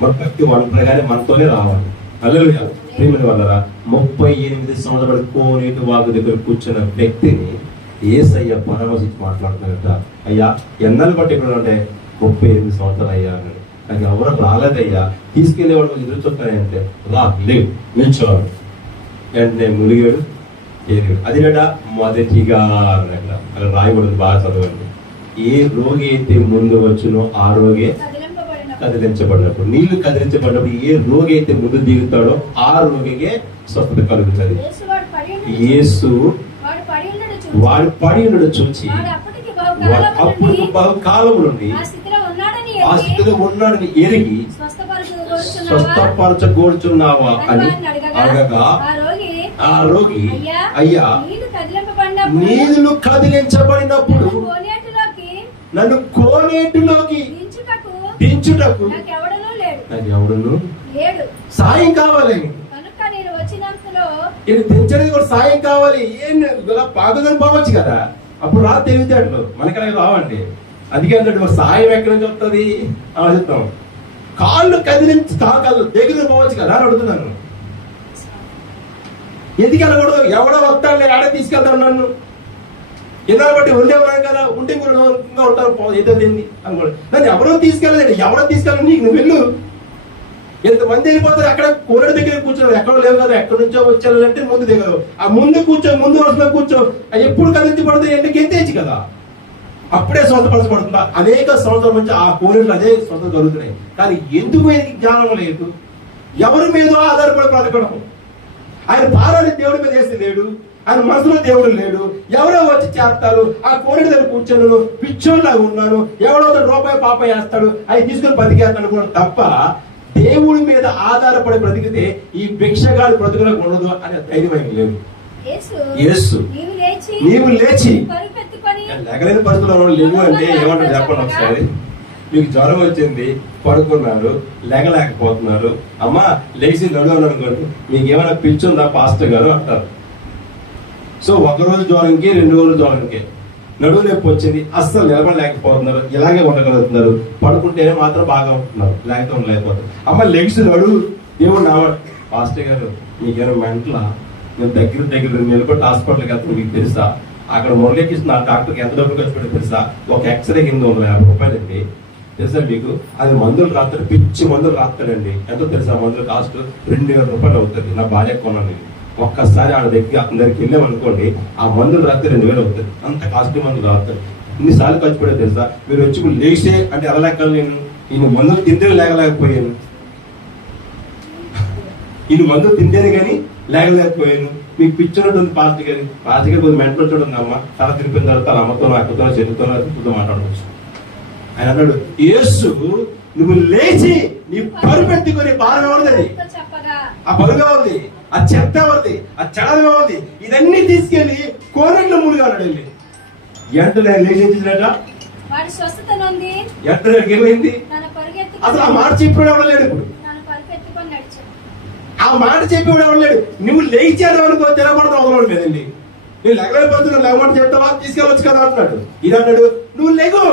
మన భక్తి ఒంటరిగానే మనతోనే రావాలి. హల్లెలూయా. ప్రియమైన వాళ్ళరా, 38 సంవత్సరాలు కోనేటి వాగు దగ్గర కూర్చున్న వ్యక్తిని యేసయ్య పరామర్శించి మాట్లాడుతున్నాడట. అయ్యా ఎన్నాళ్ళు బట్టి ఇక్కడ అంటే 38 సంవత్సరాలు అయ్యా అన్నాడు. నాకు ఎవరు రాలేదయ్యా, తీసుకెళ్లేవాడు ఎదురు చూస్తానంటే రా లేవు నిల్చోవాడు. వెంటనే మునిగాడు, ఏరిగాడు. అదినట మొదటిగా అన్నట. అక్కడ రాయబడింది, బాగా చదవండి. ఏ రోగి అయితే ముందు వచ్చునో ఆ రోగే కదిలించబడినప్పుడు, నీళ్లు కదిలించబడినప్పుడు ఏ రోగి అయితే ముందు దిగుతాడో ఆ రోగికే స్వస్థత కలుగుతుంది. యేసు వాడు పడి ఉండడు చూచి అప్పుడు బహుకాలం నుండి ఆ స్థితిలో ఉన్నాడని ఎరిగి స్వస్థపరచకూర్చున్నావా అని అడగగా ఆ రోగి, అయ్యా నీళ్లు కదిలించబడినప్పుడు నన్ను కోనేటిలోకి దించుటకు నాకు ఎవడును సాయం కావాలి. ఇది దించడానికి కూడా సాయం కావాలి. ఏం పాకుదని పోవచ్చు కదా, అప్పుడు రా తెలివితేటలు మనకనే రావండి. అందుకే అంటే సాయం ఎక్కడి నుంచి వస్తుంది చెప్తాం. కాళ్ళు కదిలించి కాళ్ళు దగ్గర పోవచ్చు కదా అని అడుగుతున్నాను. ఎందుకు వెళ్ళకూడదు? ఎవడో వస్తాడు ఆడే తీసుకెళ్తాను నన్ను. ఎన్నాళ్ళు బట్టి ఉండే ఉన్నాను కదా, ఉంటే కూడా ఉంటాను ఏదో తింది అనుకోండి. నన్ను ఎవరో తీసుకెళ్ళలేదు, ఎవరో తీసుకెళ్ళి నీకు నువ్వు వెళ్ళు. ఎంతమంది వెళ్ళిపోతారు అక్కడ కోరడి దగ్గర కూర్చోరు, ఎక్కడో లేవు కదా, ఎక్కడి నుంచో వచ్చారంటే ముందు దిగరు. ఆ ముందు కూర్చో, ముందు వరుసలో కూర్చో, ఎప్పుడు కదిలించబడుతుంది అంటే గెంతేచ్చు కదా, అప్పుడే స్వస్థపరచబడుతుందా. అనేక సంవత్సరాల నుంచి ఆ కోరికలు అదే స్వస్థత జరుగుతున్నాయి. కానీ ఎందుకు జ్ఞానం లేదు? ఎవరి మీద ఆధారపడి బ్రతకడం. ఆయన భారాన్ని దేవుడి మీద వేస్తే లేడు, ఆయన మనసులో దేవుడు లేడు. ఎవరో వచ్చి చేస్తారు, ఆ కోరిక దగ్గర కూర్చొని పిచ్చోళ్ళలాగా ఉన్నాను, ఎవడో రూపాయి పాప వేస్తాడు, అవి తీసుకుని బతికేస్తాడు కూడా తప్ప దేవుడి మీద ఆధారపడి బ్రతికితే ఈ భిక్షగాడి బ్రతుకులకు ఉండదు అనే ధైర్యం లేదు. యేసు నీవు లేచి లేకలేని పరిస్థితుల్లో లేవు అంటే ఏమంటారు చెప్పండి ఒకసారి. మీకు జ్వరం వచ్చింది, పడుకున్నారు, లేకలేకపోతున్నారు, అమ్మా లేచి నడువు అనుకోండి, మీకు ఏమైనా పిచ్చుందా పాస్టర్ గారు అంటారు. సో ఒక రోజు జ్వరంకి 2 రోజుల జ్వరంకి నడువు నొప్పి వచ్చింది, అస్సలు నిలబడలేకపోతున్నారు, ఇలాగే ఉండగలుగుతున్నారు, పడుకుంటేనే మాత్రం బాగా ఉంటున్నారు, లేకపోతే ఉండలేకపోతున్నారు. అమ్మ లెగ్స్ నడువు, దేవుడు నావాడు. పాస్టర్ గారు మీకేమైనా మెంటలా? నేను దగ్గర నిలబడి హాస్పిటల్కి వెళ్తాను, మీకు తెలుసా? అక్కడ మురళీకృష్ణ డాక్టర్కి ఎంత డబ్బులు ఖర్చు పెట్టి తెలుసా? ఒక ఎక్స్రే 850 రూపాయలండి. తెలుసా మీకు? అది మందులు రాస్తాడు, పిచ్చి మందులు రాస్తాడండి. ఎంతో తెలుసా? మందులు కాస్ట్ 2000 రూపాయలు అవుతుంది. నా భార్య కొన్నాను. ఒక్కసారి ఆడ దగ్గర అతని దగ్గరికి వెళ్ళామనుకోండి, ఆ మందులు రాస్తే 2000 అవుతుంది. అంత కాస్ట్లీ మందులు రాస్తాడు. ఇన్నిసార్లు ఖర్చు పెడే తెలుసా? మీరు వచ్చి లేచే అంటే ఎలా లెక్కలు? నేను మందులు తింటే లేకలేకపోయాను, మందులు తింటేనే కానీ లేకలేకపోయాను. మీకు పిచ్చినట్టుంది పాస్ట్ గారి. పాస్ట్ గారి కొద్ది మెంటలో చూడండి అమ్మ, తల తిరిపిన తర్వాత తన అమ్మతోనో అక్కతోనో చెల్లితోనో అతుకుతో మాట్లాడవచ్చు. ఆయన అన్నాడు, యేసు నువ్వు లేచి నీ పరుపెత్తుకొని భారం ఎవరిది? ఆ బరువుగా ఉంది, ఆ చెత్త ఉంది, ఆ చెడగా ఉంది, ఇదన్నీ తీసుకెళ్లి కోరట్లో మూడుగా అన్నాడు. వెళ్ళి ఎంటనే లేచించినట ఎంటనే ఏమైంది? అసలు ఆ మాట చెప్పాడు ఎవడలేడు. ఇప్పుడు ఆ మాట చెప్పేవాడు ఎవడలేడు. నువ్వు లేచాడు అనుకో తినబడతావు అవసరం లేదండి. నువ్వు లేకపోతున్నావు, లేకపోతే చెప్తావా, తీసుకెళ్ళవచ్చు కదా అంటున్నాడు. ఇది అన్నాడు, నువ్వు లేగు,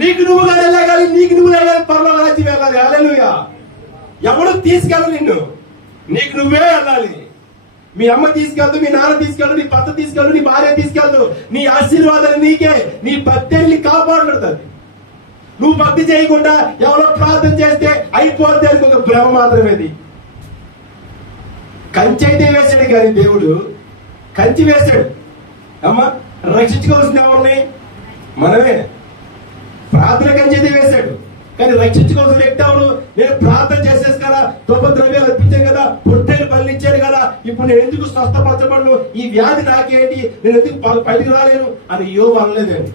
నీకు నువ్వుగా వెళ్ళగాలి, నీకు నువ్వు వెళ్ళాలి, పరలోక రాజ్యం వెళ్ళాలి. హల్లెలూయా. ఎవడు తీసుకెళ్ళదు నిన్ను, నీకు నువ్వే వెళ్ళాలి. మీ అమ్మ తీసుకెళ్దు, మీ నాన్న తీసుకెళ్దు, నీ భర్త తీసుకెళ్దు, నీ భార్య తీసుకెళ్దు. నీ ఆశీర్వాదాలు నీకే, నీ భక్తిని కాపాడుతుంది. నువ్వు భక్తి చేయకుండా ఎవరో ప్రార్థన చేస్తే అయిపోతే అని ఒక భ్రమ మాత్రమేది. కంచి అయితే వేశాడు కానీ దేవుడు కంచి వేశాడు. అమ్మ రక్షించుకోవాల్సింది ఎవరిని? మనమే. ప్రార్థన కంచి అయితే వేశాడు కానీ రక్షించుకోవాల్సిన వ్యక్తి ఎవరు? నేను ప్రార్థన చేసేసి కదా, ద్రవ్యాలు అర్పించాను కదా, పొట్టేలు బలి ఇచ్చాను కదా, ఇప్పుడు నేను ఎందుకు స్వస్థపరచబడను, ఈ వ్యాధి నాకేంటి, నేను ఎందుకు బయటికి రాలేను అని యోబు అనలేదండి.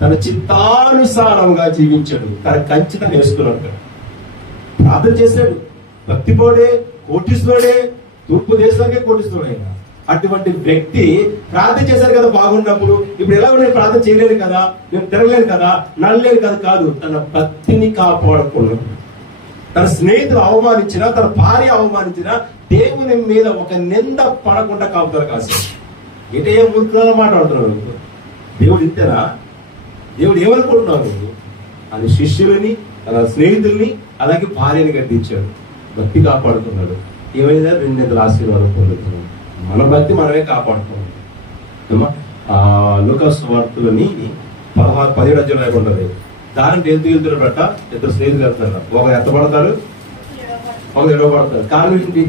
తన చిత్తానుసారంగా జీవించాడు, తన కంచి తను వేసుకున్నాడు, ప్రార్థన చేశాడు. భక్తిపోడే, కోటిస్తుడే, తూర్పు దేశానికే కోటిస్తుడు ఆయన. అటువంటి వ్యక్తి ప్రార్థన చేశారు కదా బాగున్నప్పుడు. ఇప్పుడు ఎలా నేను ప్రార్థన చేయలేను కదా, నేను తిరగలేను కదా, నడలేను కదా, కాదు, తన భక్తిని కాపాడుకున్నాడు. తన స్నేహితులు అవమానించినా, తన భార్య అవమానించినా దేవుని మీద ఒక నింద పడకుండా కాపుదల కాశాడు. ఏంటే మూర్ఖుల మాట్లాడుతున్నావు? దేవుడు ఇంతేనా? దేవుడు ఏమనుకుంటున్నావు? అని శిష్యులని, తన స్నేహితుల్ని, అలాగే భార్యని గద్దించాడు. భక్తి కాపాడుతున్నాడు. ఏమైనా 2 ఆశీర్వాదం పొందుతున్నాడు. మన భక్తి మనమే కాపాడుతున్నాం. లూకాసు వార్తలని 17 అధ్యాయం ఉంటుంది. దారిని వెళ్తున్నట్ట 2 స్నేహితులు వెళ్తున్నారు. ఒకరు ఎత్తపడతారు, ఒకరు ఎడవబడతారు. కారణం ఏంటి?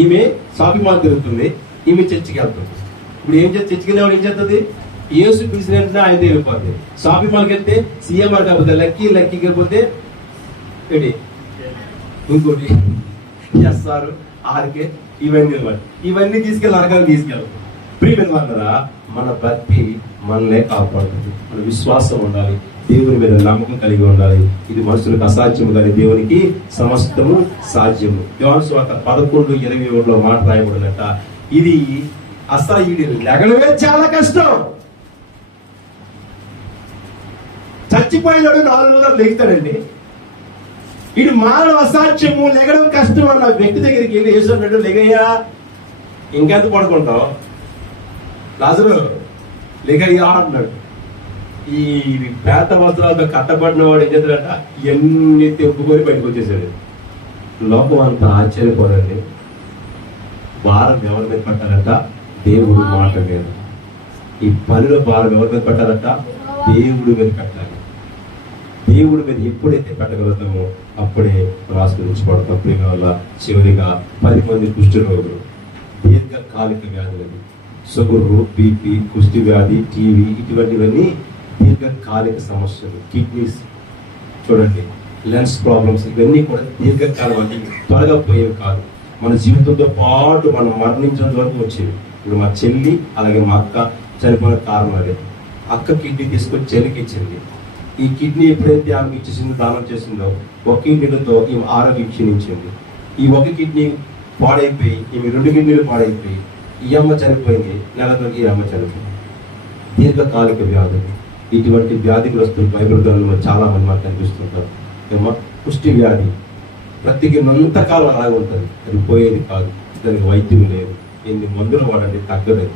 ఈమె షాపింగ్ మాల్ తిరుగుతుంది, ఈమె చర్చికి వెళ్తుంది. ఇప్పుడు ఏం చేస్తే చర్చికి వెళ్ళేవాడు ఏం చేస్తుంది? యేసు పిలిచిన వెంటనే ఆయన వెళ్ళిపోతుంది. షాపింగ్ మాల్కి వెళ్తే సీఎంఆర్ కాకపోతే లక్కీకి వెళ్ళిపోతే ఏంటి ఇంకోటి ఎస్ఆర్ ఆర్కే ఇవన్నీ తీసుకెళ్ళి నరకాన్ని తీసుకెళ్ళాలి. ప్రియమైన వాళ్ళరా, మన భక్తి మనలే కాపాడుతుంది. మన విశ్వాసం ఉండాలి, దేవుని మీద నమ్మకం కలిగి ఉండాలి. ఇది మనుషులకు అసాధ్యము కానీ దేవునికి సమస్తము సాధ్యము. యోహాను సువార్త 11:21 మాట రాయబడినట్ట, ఇది అసలు ఇది లెగడమే చాలా కష్టం. చచ్చిపోయినాడు 4 రోజులు లెగుతాడండి. ఇది మానవ అసాధ్యము, లెగడం కష్టం అన్న వ్యక్తి దగ్గరికి వెళ్ళి వేసినట్టు లెగయ్యా, ఇంకెంత పడుకుంటావు లాజరు, లెగయ్యా అన్నాడు. ఈ పేత వస్త్రాలతో కట్టబడిన వాడు ఏం చేస్తాడంట, ఎన్ని తెప్పుకొని బయటకు వచ్చేసాడు. లోకం అంతా ఆశ్చర్యపోదండి. భారం ఎవరి మీద పట్టారట? దేవుడు మాట మీద. ఈ పనిలో భారం ఎవరి మీద పట్టారట? దేవుడి మీద పెట్టాలి. దేవుడి మీద ఎప్పుడైతే పెట్టగలుగుతామో అప్పుడే ఆశీర్వదించబడతాం. ప్రేమ వల్ల చివరిగా 10 మంది కుష్టి రోగులు, దీర్ఘకాలిక వ్యాధులు, షుగరు, బీపీ, కుష్టి వ్యాధి, టీవీ, ఇటువంటివన్నీ దీర్ఘకాలిక సమస్యలు. కిడ్నీస్ చూడండి, లెన్స్ ప్రాబ్లమ్స్, ఇవన్నీ కూడా దీర్ఘకాలం, అంటే త్వరగా పోయేవి కాదు. మన జీవితంతో పాటు మనం మరణించేంత వరకు వచ్చేవి. ఇప్పుడు మా చెల్లి అలాగే మా అక్క చనిపోయిన కారణం అదే. అక్క కిడ్నీ తీసుకొని చెల్లికి ఇచ్చింది. ఈ కిడ్నీ ఎప్పుడైతే ఆమెకి ఇచ్చేసిందో, దానం చేసిందో, ఒక కిడ్నీలతో ఈమె ఆరోగ్యం క్షీణించింది. ఈ ఒక కిడ్నీ పాడైపోయి ఈమె 2 కిడ్నీలు పాడైపోయి ఈ అమ్మ చనిపోయింది. నెలతో ఈ అమ్మ చనిపోయింది. దీర్ఘకాలిక వ్యాధులు, ఇటువంటి వ్యాధిగ్రస్తులు బైబిల్ గ్రంథంలో చాలా మంది మాకు కనిపిస్తుంటారు. ఏమో కుష్టి వ్యాధి బ్రతికినంతకాలం అలాగే ఉంటుంది, అది పోయేది కాదు. దానికి వైద్యం లేదు, ఎన్ని మందులు వాడండి తగ్గదు.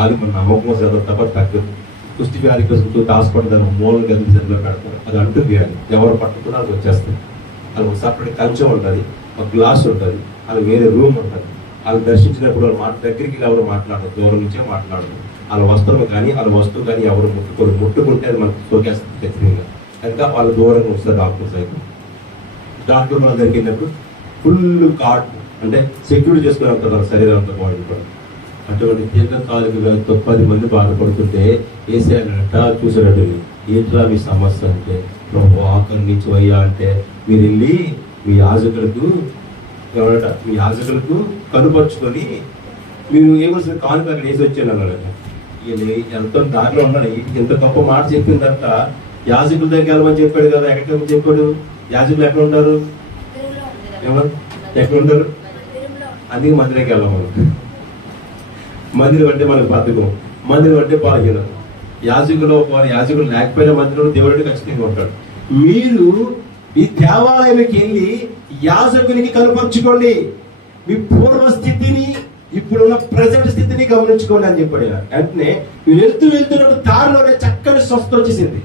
అది మన నమ్మకం చదువు తప్ప తగ్గదు. కుష్టి వ్యాధిగ్రస్తులతో హాస్పిటల్ దాని మూల గది చదిలో పెడతారు. అది అంటూ వ్యాధి, ఎవరు పట్టుకున్నా అది వచ్చేస్తుంది. అది ఒక సపరేట్ కంచెం ఉంటుంది, ఒక గ్లాస్ ఉంటుంది, అది వేరే రూమ్ ఉంటుంది. వాళ్ళు దర్శించినప్పుడు వాళ్ళు దగ్గరికి ఎవరు మాట్లాడరు, దూరం నుంచే మాట్లాడరు. వాళ్ళ వస్త్రం కానీ వాళ్ళ వస్తువు కానీ ఎవరు ముట్టుకుంటే అది మనకు సోకేస్తుంది ఖచ్చితంగా. కనుక వాళ్ళు దూరంగా వస్తారు. డాక్టర్ వాళ్ళ దగ్గరికి వెళ్ళినప్పుడు ఫుల్ కార్డ్ అంటే సెక్యూరిటీ చేసుకుని వెళ్తున్నారు శరీరం అంతా, బాడీ కూడా. అటువంటి దీర్ఘకాలిక వ్యాధితో 10 మంది బాధపడుతుంటే ఏసేట చూసాడు. ఏంట్రా మీ సమస్య అంటే, ప్రభు ఆఖరి నుంచి అయ్యా అంటే, మీరు వెళ్ళి మీ యాజకులకు కనుపరుచుకొని మీరు ఏమొచ్చిన కానుక అక్కడ వేసి వచ్చాను అన్నాడు. ఎంతో దారిలో ఉన్నాడు. ఎంత గొప్ప మాట చెప్పిందంట. యాజకుల దగ్గర వెళ్ళమని చెప్పాడు కదా. ఎక్కడికి చెప్పాడు? యాజకులు ఎక్కడ ఉంటారు? ఎక్కడ ఉంటారు? అందుకే మందిరానికి వెళ్ళమని. మందిరం అంటే మనకు బతుకం, మందిరం అంటే బలహీనం. యాజకులు లేకపోయినా మందిరంలో దేవుడు ఖచ్చితంగా ఉంటాడు. మీరు ఈ దేవాలయానికి వెళ్ళి యాజకునికి కనుపరుచుకోండి. మీ పూర్వ స్థితిని, ఇప్పుడున్న ప్రజెంట్ స్థితిని గమనించుకోండి అని చెప్పాడు. వెంటనే వీళ్ళు వెళ్తున్నప్పుడు దారిలోనే చక్కని స్వస్థ వచ్చేసింది.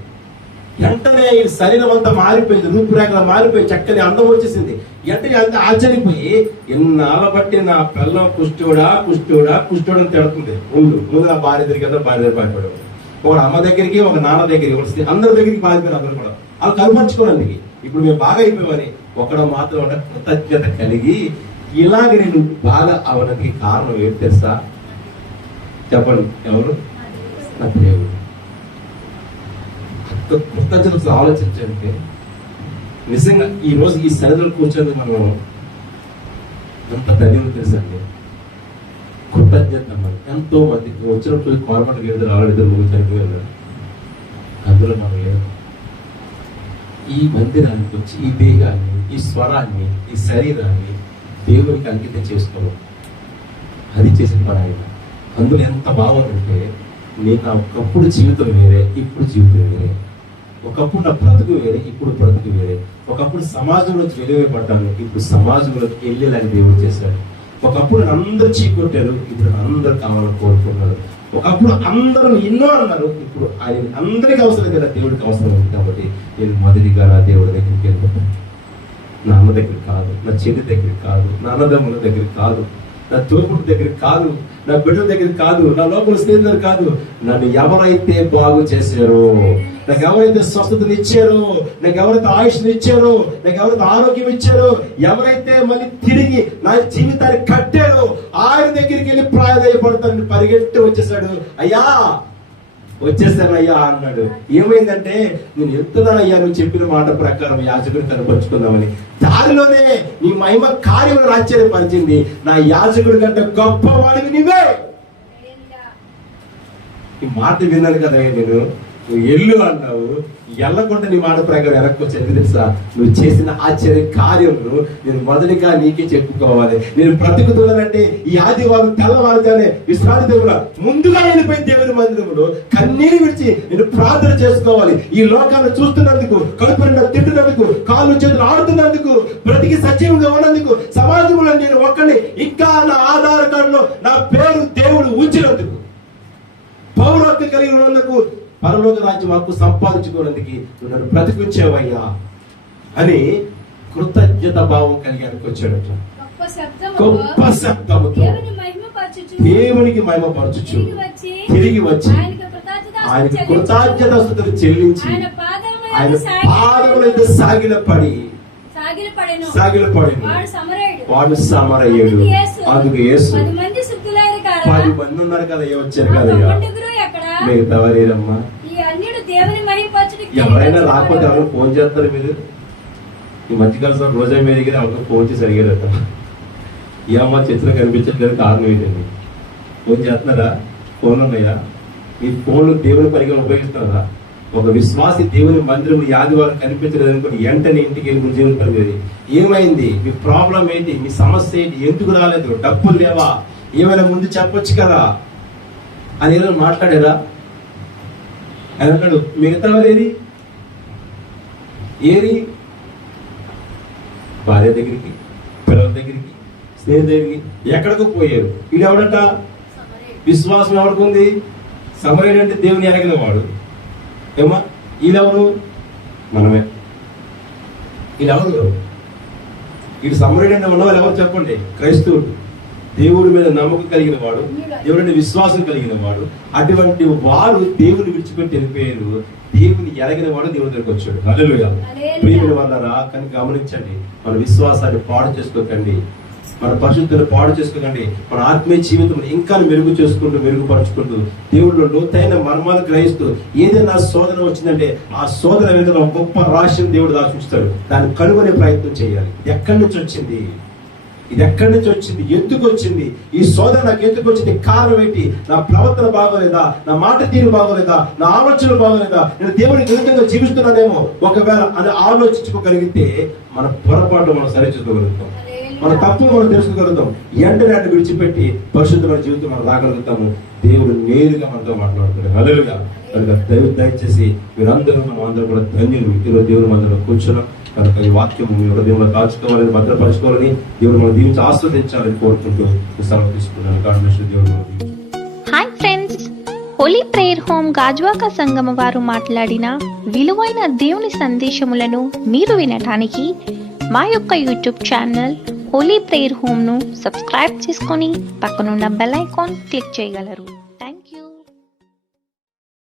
వెంటనే ఈ శరీరం అంతా మారిపోయింది, రూపురేఖలు మారిపోయి చక్కని అందం వచ్చేసింది. వెంటనే అంత ఆశ్చర్యపోయి, ఎన్నాళ్ళ బట్టి నా పిల్లం కుష్ఠుడా అని తిడుతుంది. ముందు నా భార్య దగ్గరికి వెళ్తా, భార్య దగ్గర భయపడే, ఒక అమ్మ దగ్గరికి, ఒక నాన్న దగ్గరికి, ఒక అందరి దగ్గరికి పారిపోయారు. అందరూ కూడా వాళ్ళు కనుపరుచుకోవడానికి ఇప్పుడు మేము బాగా అయిపోయామని ఒకడు మాత్రం కృతజ్ఞత కలిగి, ఇలాగ నేను బాగా అవడానికి కారణం ఏంటి తెలుసా? చెప్పండి, ఎవరు? నా దేవుడు. కృతజ్ఞతలు ఆలోచించండి. నిజంగా ఈ రోజు ఈ సరిహద్దులు కూర్చొని మనం ఎంత ధన్యత తెలుసండి. కృతజ్ఞత. ఎంతో మంది వచ్చినప్పుడు కోరమంట లేదు, రావడం ముగ్గురు చనిపోయారు. అందులో మనం లేదు. ఈ మందిరానికి వచ్చి ఈ దేహాన్ని, ఈ స్వరాన్ని, ఈ శరీరాన్ని దేవునికి అంకితం చేసుకోవడం, అది చేసిన పని ఆయన. అందులో ఎంత బాగుందంటే, నేను ఒకప్పుడు జీవితం వేరే, ఇప్పుడు జీవితం వేరే. ఒకప్పుడు నా బ్రతుకు వేరే, ఇప్పుడు బ్రతుకు వేరే. ఒకప్పుడు సమాజంలోకి వెలువైపడ్డాను, ఇప్పుడు సమాజంలోకి వెళ్ళేలాగా దేవుడు చేశాడు. ఒకప్పుడు అందరూ చీకొట్టారు, ఇప్పుడు అందరూ కావాలని కోరుకున్నారు. ఒకప్పుడు అందరూ ఎన్నో అన్నారు, ఇప్పుడు ఆయన అందరికీ అవసరం కదా, దేవుడికి అవసరం ఉంది. కాబట్టి నేను మొదటిగా నా దేవుడి దగ్గరికి వెళ్ళిపోతాను. నా అమ్మ దగ్గరికి కాదు, నా చెల్లి దగ్గరికి కాదు, నా అన్నదమ్ముల దగ్గరికి కాదు, నా తోపుడు దగ్గరికి కాదు, నా బిడ్డల దగ్గరికి కాదు, నా లోపల స్నేహితులు కాదు. నన్ను ఎవరైతే బాగు చేశారో, నాకు ఎవరైతే స్వస్థతను ఇచ్చారో, నాకు ఎవరైతే ఆయుష్ని ఇచ్చారో, నాకు ఎవరైతే ఆరోగ్యం ఇచ్చారో, ఎవరైతే మళ్ళీ తిరిగి నా జీవితాన్ని కట్టారో, ఆయన దగ్గరికి వెళ్ళి ప్రాధాన్యపడతానని పరిగెట్టి వచ్చేసాడు. అయ్యా వచ్చేసాను అయ్యా అన్నాడు. ఏమైందంటే, నేను వెళ్తున్నానయ్యా నువ్వు చెప్పిన మాట ప్రకారం యాజకుడిని కనపరుచుకుందామని. దారిలోనే నీ మహిమ కార్యములను ఆశ్చర్యపరిచింది. నా యాజకుడి కంటే గొప్పవాడివి నీవే. ఈ మాట విన్నాను కదా నేను, నువ్వు ఎల్లు అన్నావు, ఎల్లకుండా నీ మాట ప్రకారం వెనక్కి వచ్చేది తెలుసా? నువ్వు చేసిన ఆశ్చర్య కార్యమును నేను మొదటిగా నీకే చెప్పుకోవాలి. నేను బ్రతుకుతున్నానంటే ఈ ఆదివారం తెల్లవారుగానే విశ్రాంతి దేవుడు ముందుగా వెళ్ళిపోయిన దేవుని మందిరములో కన్నీరు విడిచి నేను ప్రార్థన చేసుకోవాలి. ఈ లోకాన్ని చూస్తున్నందుకు, కడుపు నిండా తింటున్నందుకు, కాళ్ళు చేతులు ఆడుతున్నందుకు, బ్రతికి సజీవంగా ఉన్నందుకు, సమాజంలో నేను ఒక్కడిని ఇంకా నా ఆధార్ కార్డులో నా పేరు దేవుడు ఉంచినందుకు, పౌరత్వం కలిగి ఉన్నందుకు, పరలోక రాజ్యం హక్కు సంపాదించుకోవడానికి నన్ను బ్రతికించావయ్యా అని కృతజ్ఞత భావం కలిగి వచ్చాడట. గొప్ప శబ్దముతో దేవునికి మహిమపరచుచు తిరిగి వచ్చి ఆయనకి కృతజ్ఞతాస్తుతులు చెల్లించి ఆయన పాదములైతే సాగిలపడి వాడు సమరయుడు. అందుకు యేసు 10 మంది ఉన్నారు కదా, వచ్చారు కదా, మిగతా వారేరమ్మా. ఎవరైనా రాకపోతే ఎవరైనా ఫోన్ చేస్తారు మీరు? ఈ మధ్యకాలం రోజా మీద దగ్గర ఎవరికో ఫోన్ చేసి అడిగారట, ఏ అమ్మ చర్చలో కనిపించట్లేదు, కారణం ఏంటండి? ఫోన్ చేస్తున్నారా? ఫోన్ ఉన్నాయా? మీ ఫోన్లు దేవుని పనిగా ఉపయోగిస్తున్నారా? ఒక విశ్వాసి దేవుని మందిరం ఆదివారం కనిపించలేదు అనుకోండి, వెంటనే ఇంటికి వెళ్ళి దేవుని పని. ఏమైంది? మీ ప్రాబ్లం ఏంటి? మీ సమస్య ఏంటి? ఎందుకు రాలేదు? డబ్బులు లేవా? ఏమైనా ముందు చెప్పొచ్చు కదా అని ఏదో మాట్లాడారా? ఆయన అన్నాడు, మిగతా వారు ఏరి భార్య దగ్గరికి, పిల్లల దగ్గరికి, స్నేహితుల దగ్గరికి, ఎక్కడికో పోయారు. వీడు ఎవడట? విశ్వాసం ఎవరికి? సమరయుడు అంటే దేవుని ఎరగిన వాడు. ఏమా వీళ్ళెవరు? మనమే. వీళ్ళెవరు? వీడు సమరయుడు అంటే ఉన్నవాళ్ళు ఎవరు చెప్పండి? క్రైస్తవుడు, దేవుడి మీద నమ్మకం కలిగిన వాడు, దేవుడి విశ్వాసం కలిగిన వాడు. అటువంటి వాడు దేవుని విడిచిపెట్టి వెళ్ళిపోయారు. దేవుని ఎరగిన వాడు దేవుని దగ్గరికి వచ్చాడు. హల్లెలూయా. ప్రియమైన వాళ్ళారా, కానీ గమనించండి, మన విశ్వాసాన్ని పాడు చేసుకోకండి, మన పరిశుద్ధులను పాడు చేసుకోకండి. మన ఆత్మీయ జీవితం ఇంకా మెరుగుపరుచుకుంటూ దేవుడిలో లోతైన మర్మాలు గ్రహిస్తూ ఏదైనా శోధన వచ్చిందంటే ఆ శోధన వెనుక గొప్ప రహస్యం దేవుడు దాచుస్తాడు. దాన్ని కనుగొనే ప్రయత్నం చేయాలి. ఎక్కడి నుంచి వచ్చింది? ఇది ఎక్కడి నుంచి వచ్చింది? ఎందుకు వచ్చింది? ఈ శోధన నాకు ఎందుకు వచ్చింది? కారణం ఏంటి? నా ప్రవర్తన బాగోలేదా? నా మాట తీరు బాగోలేదా? నా ఆలోచనలు బాగోలేదా? నేను దేవునికి విరుద్ధంగా జీవిస్తున్నానేమో ఒకవేళ అని ఆలోచించుకోగలిగితే మన పొరపాటు మనం సరిచేసుకోగలుగుతాం, మన తప్పు మనం తెలుసుకోగలుగుతాం. వెంటనే అటు విడిచిపెట్టి పరిశుద్ధమైన జీవితం మనం రాగలుగుతాము. దేవుడు నేరుగా మనతో మాట్లాడుతున్నాడు. హల్లెలూయా. దయచేసి మీరందరూ మనం అందరూ కూడా ధన్యులు. ఈరోజు దేవుడు మనలో కూర్చున్నాం కనుక ఈ వాక్యం మీ హృదయంలో దాచుకోవాలని, భద్రపరచుకోవాలని, దేవుడు మనం దీవించి ఆస్వాదించాలని కోరుకుంటూ సెలవు తీసుకున్నాను. God bless you. దేవుడు. Hi friends, holy prayer home Gajuwaka Sangama వారు మాట్లాడిన విలువైన దేవుని సందేశములను మీరు వినటానికి మా యొక్క YouTube channel Holi prayer home ను సబ్స్క్రైబ్ చేసుకొని పక్కనున్న బెల్ ఐకాన్ క్లిక్ చేయగలరు.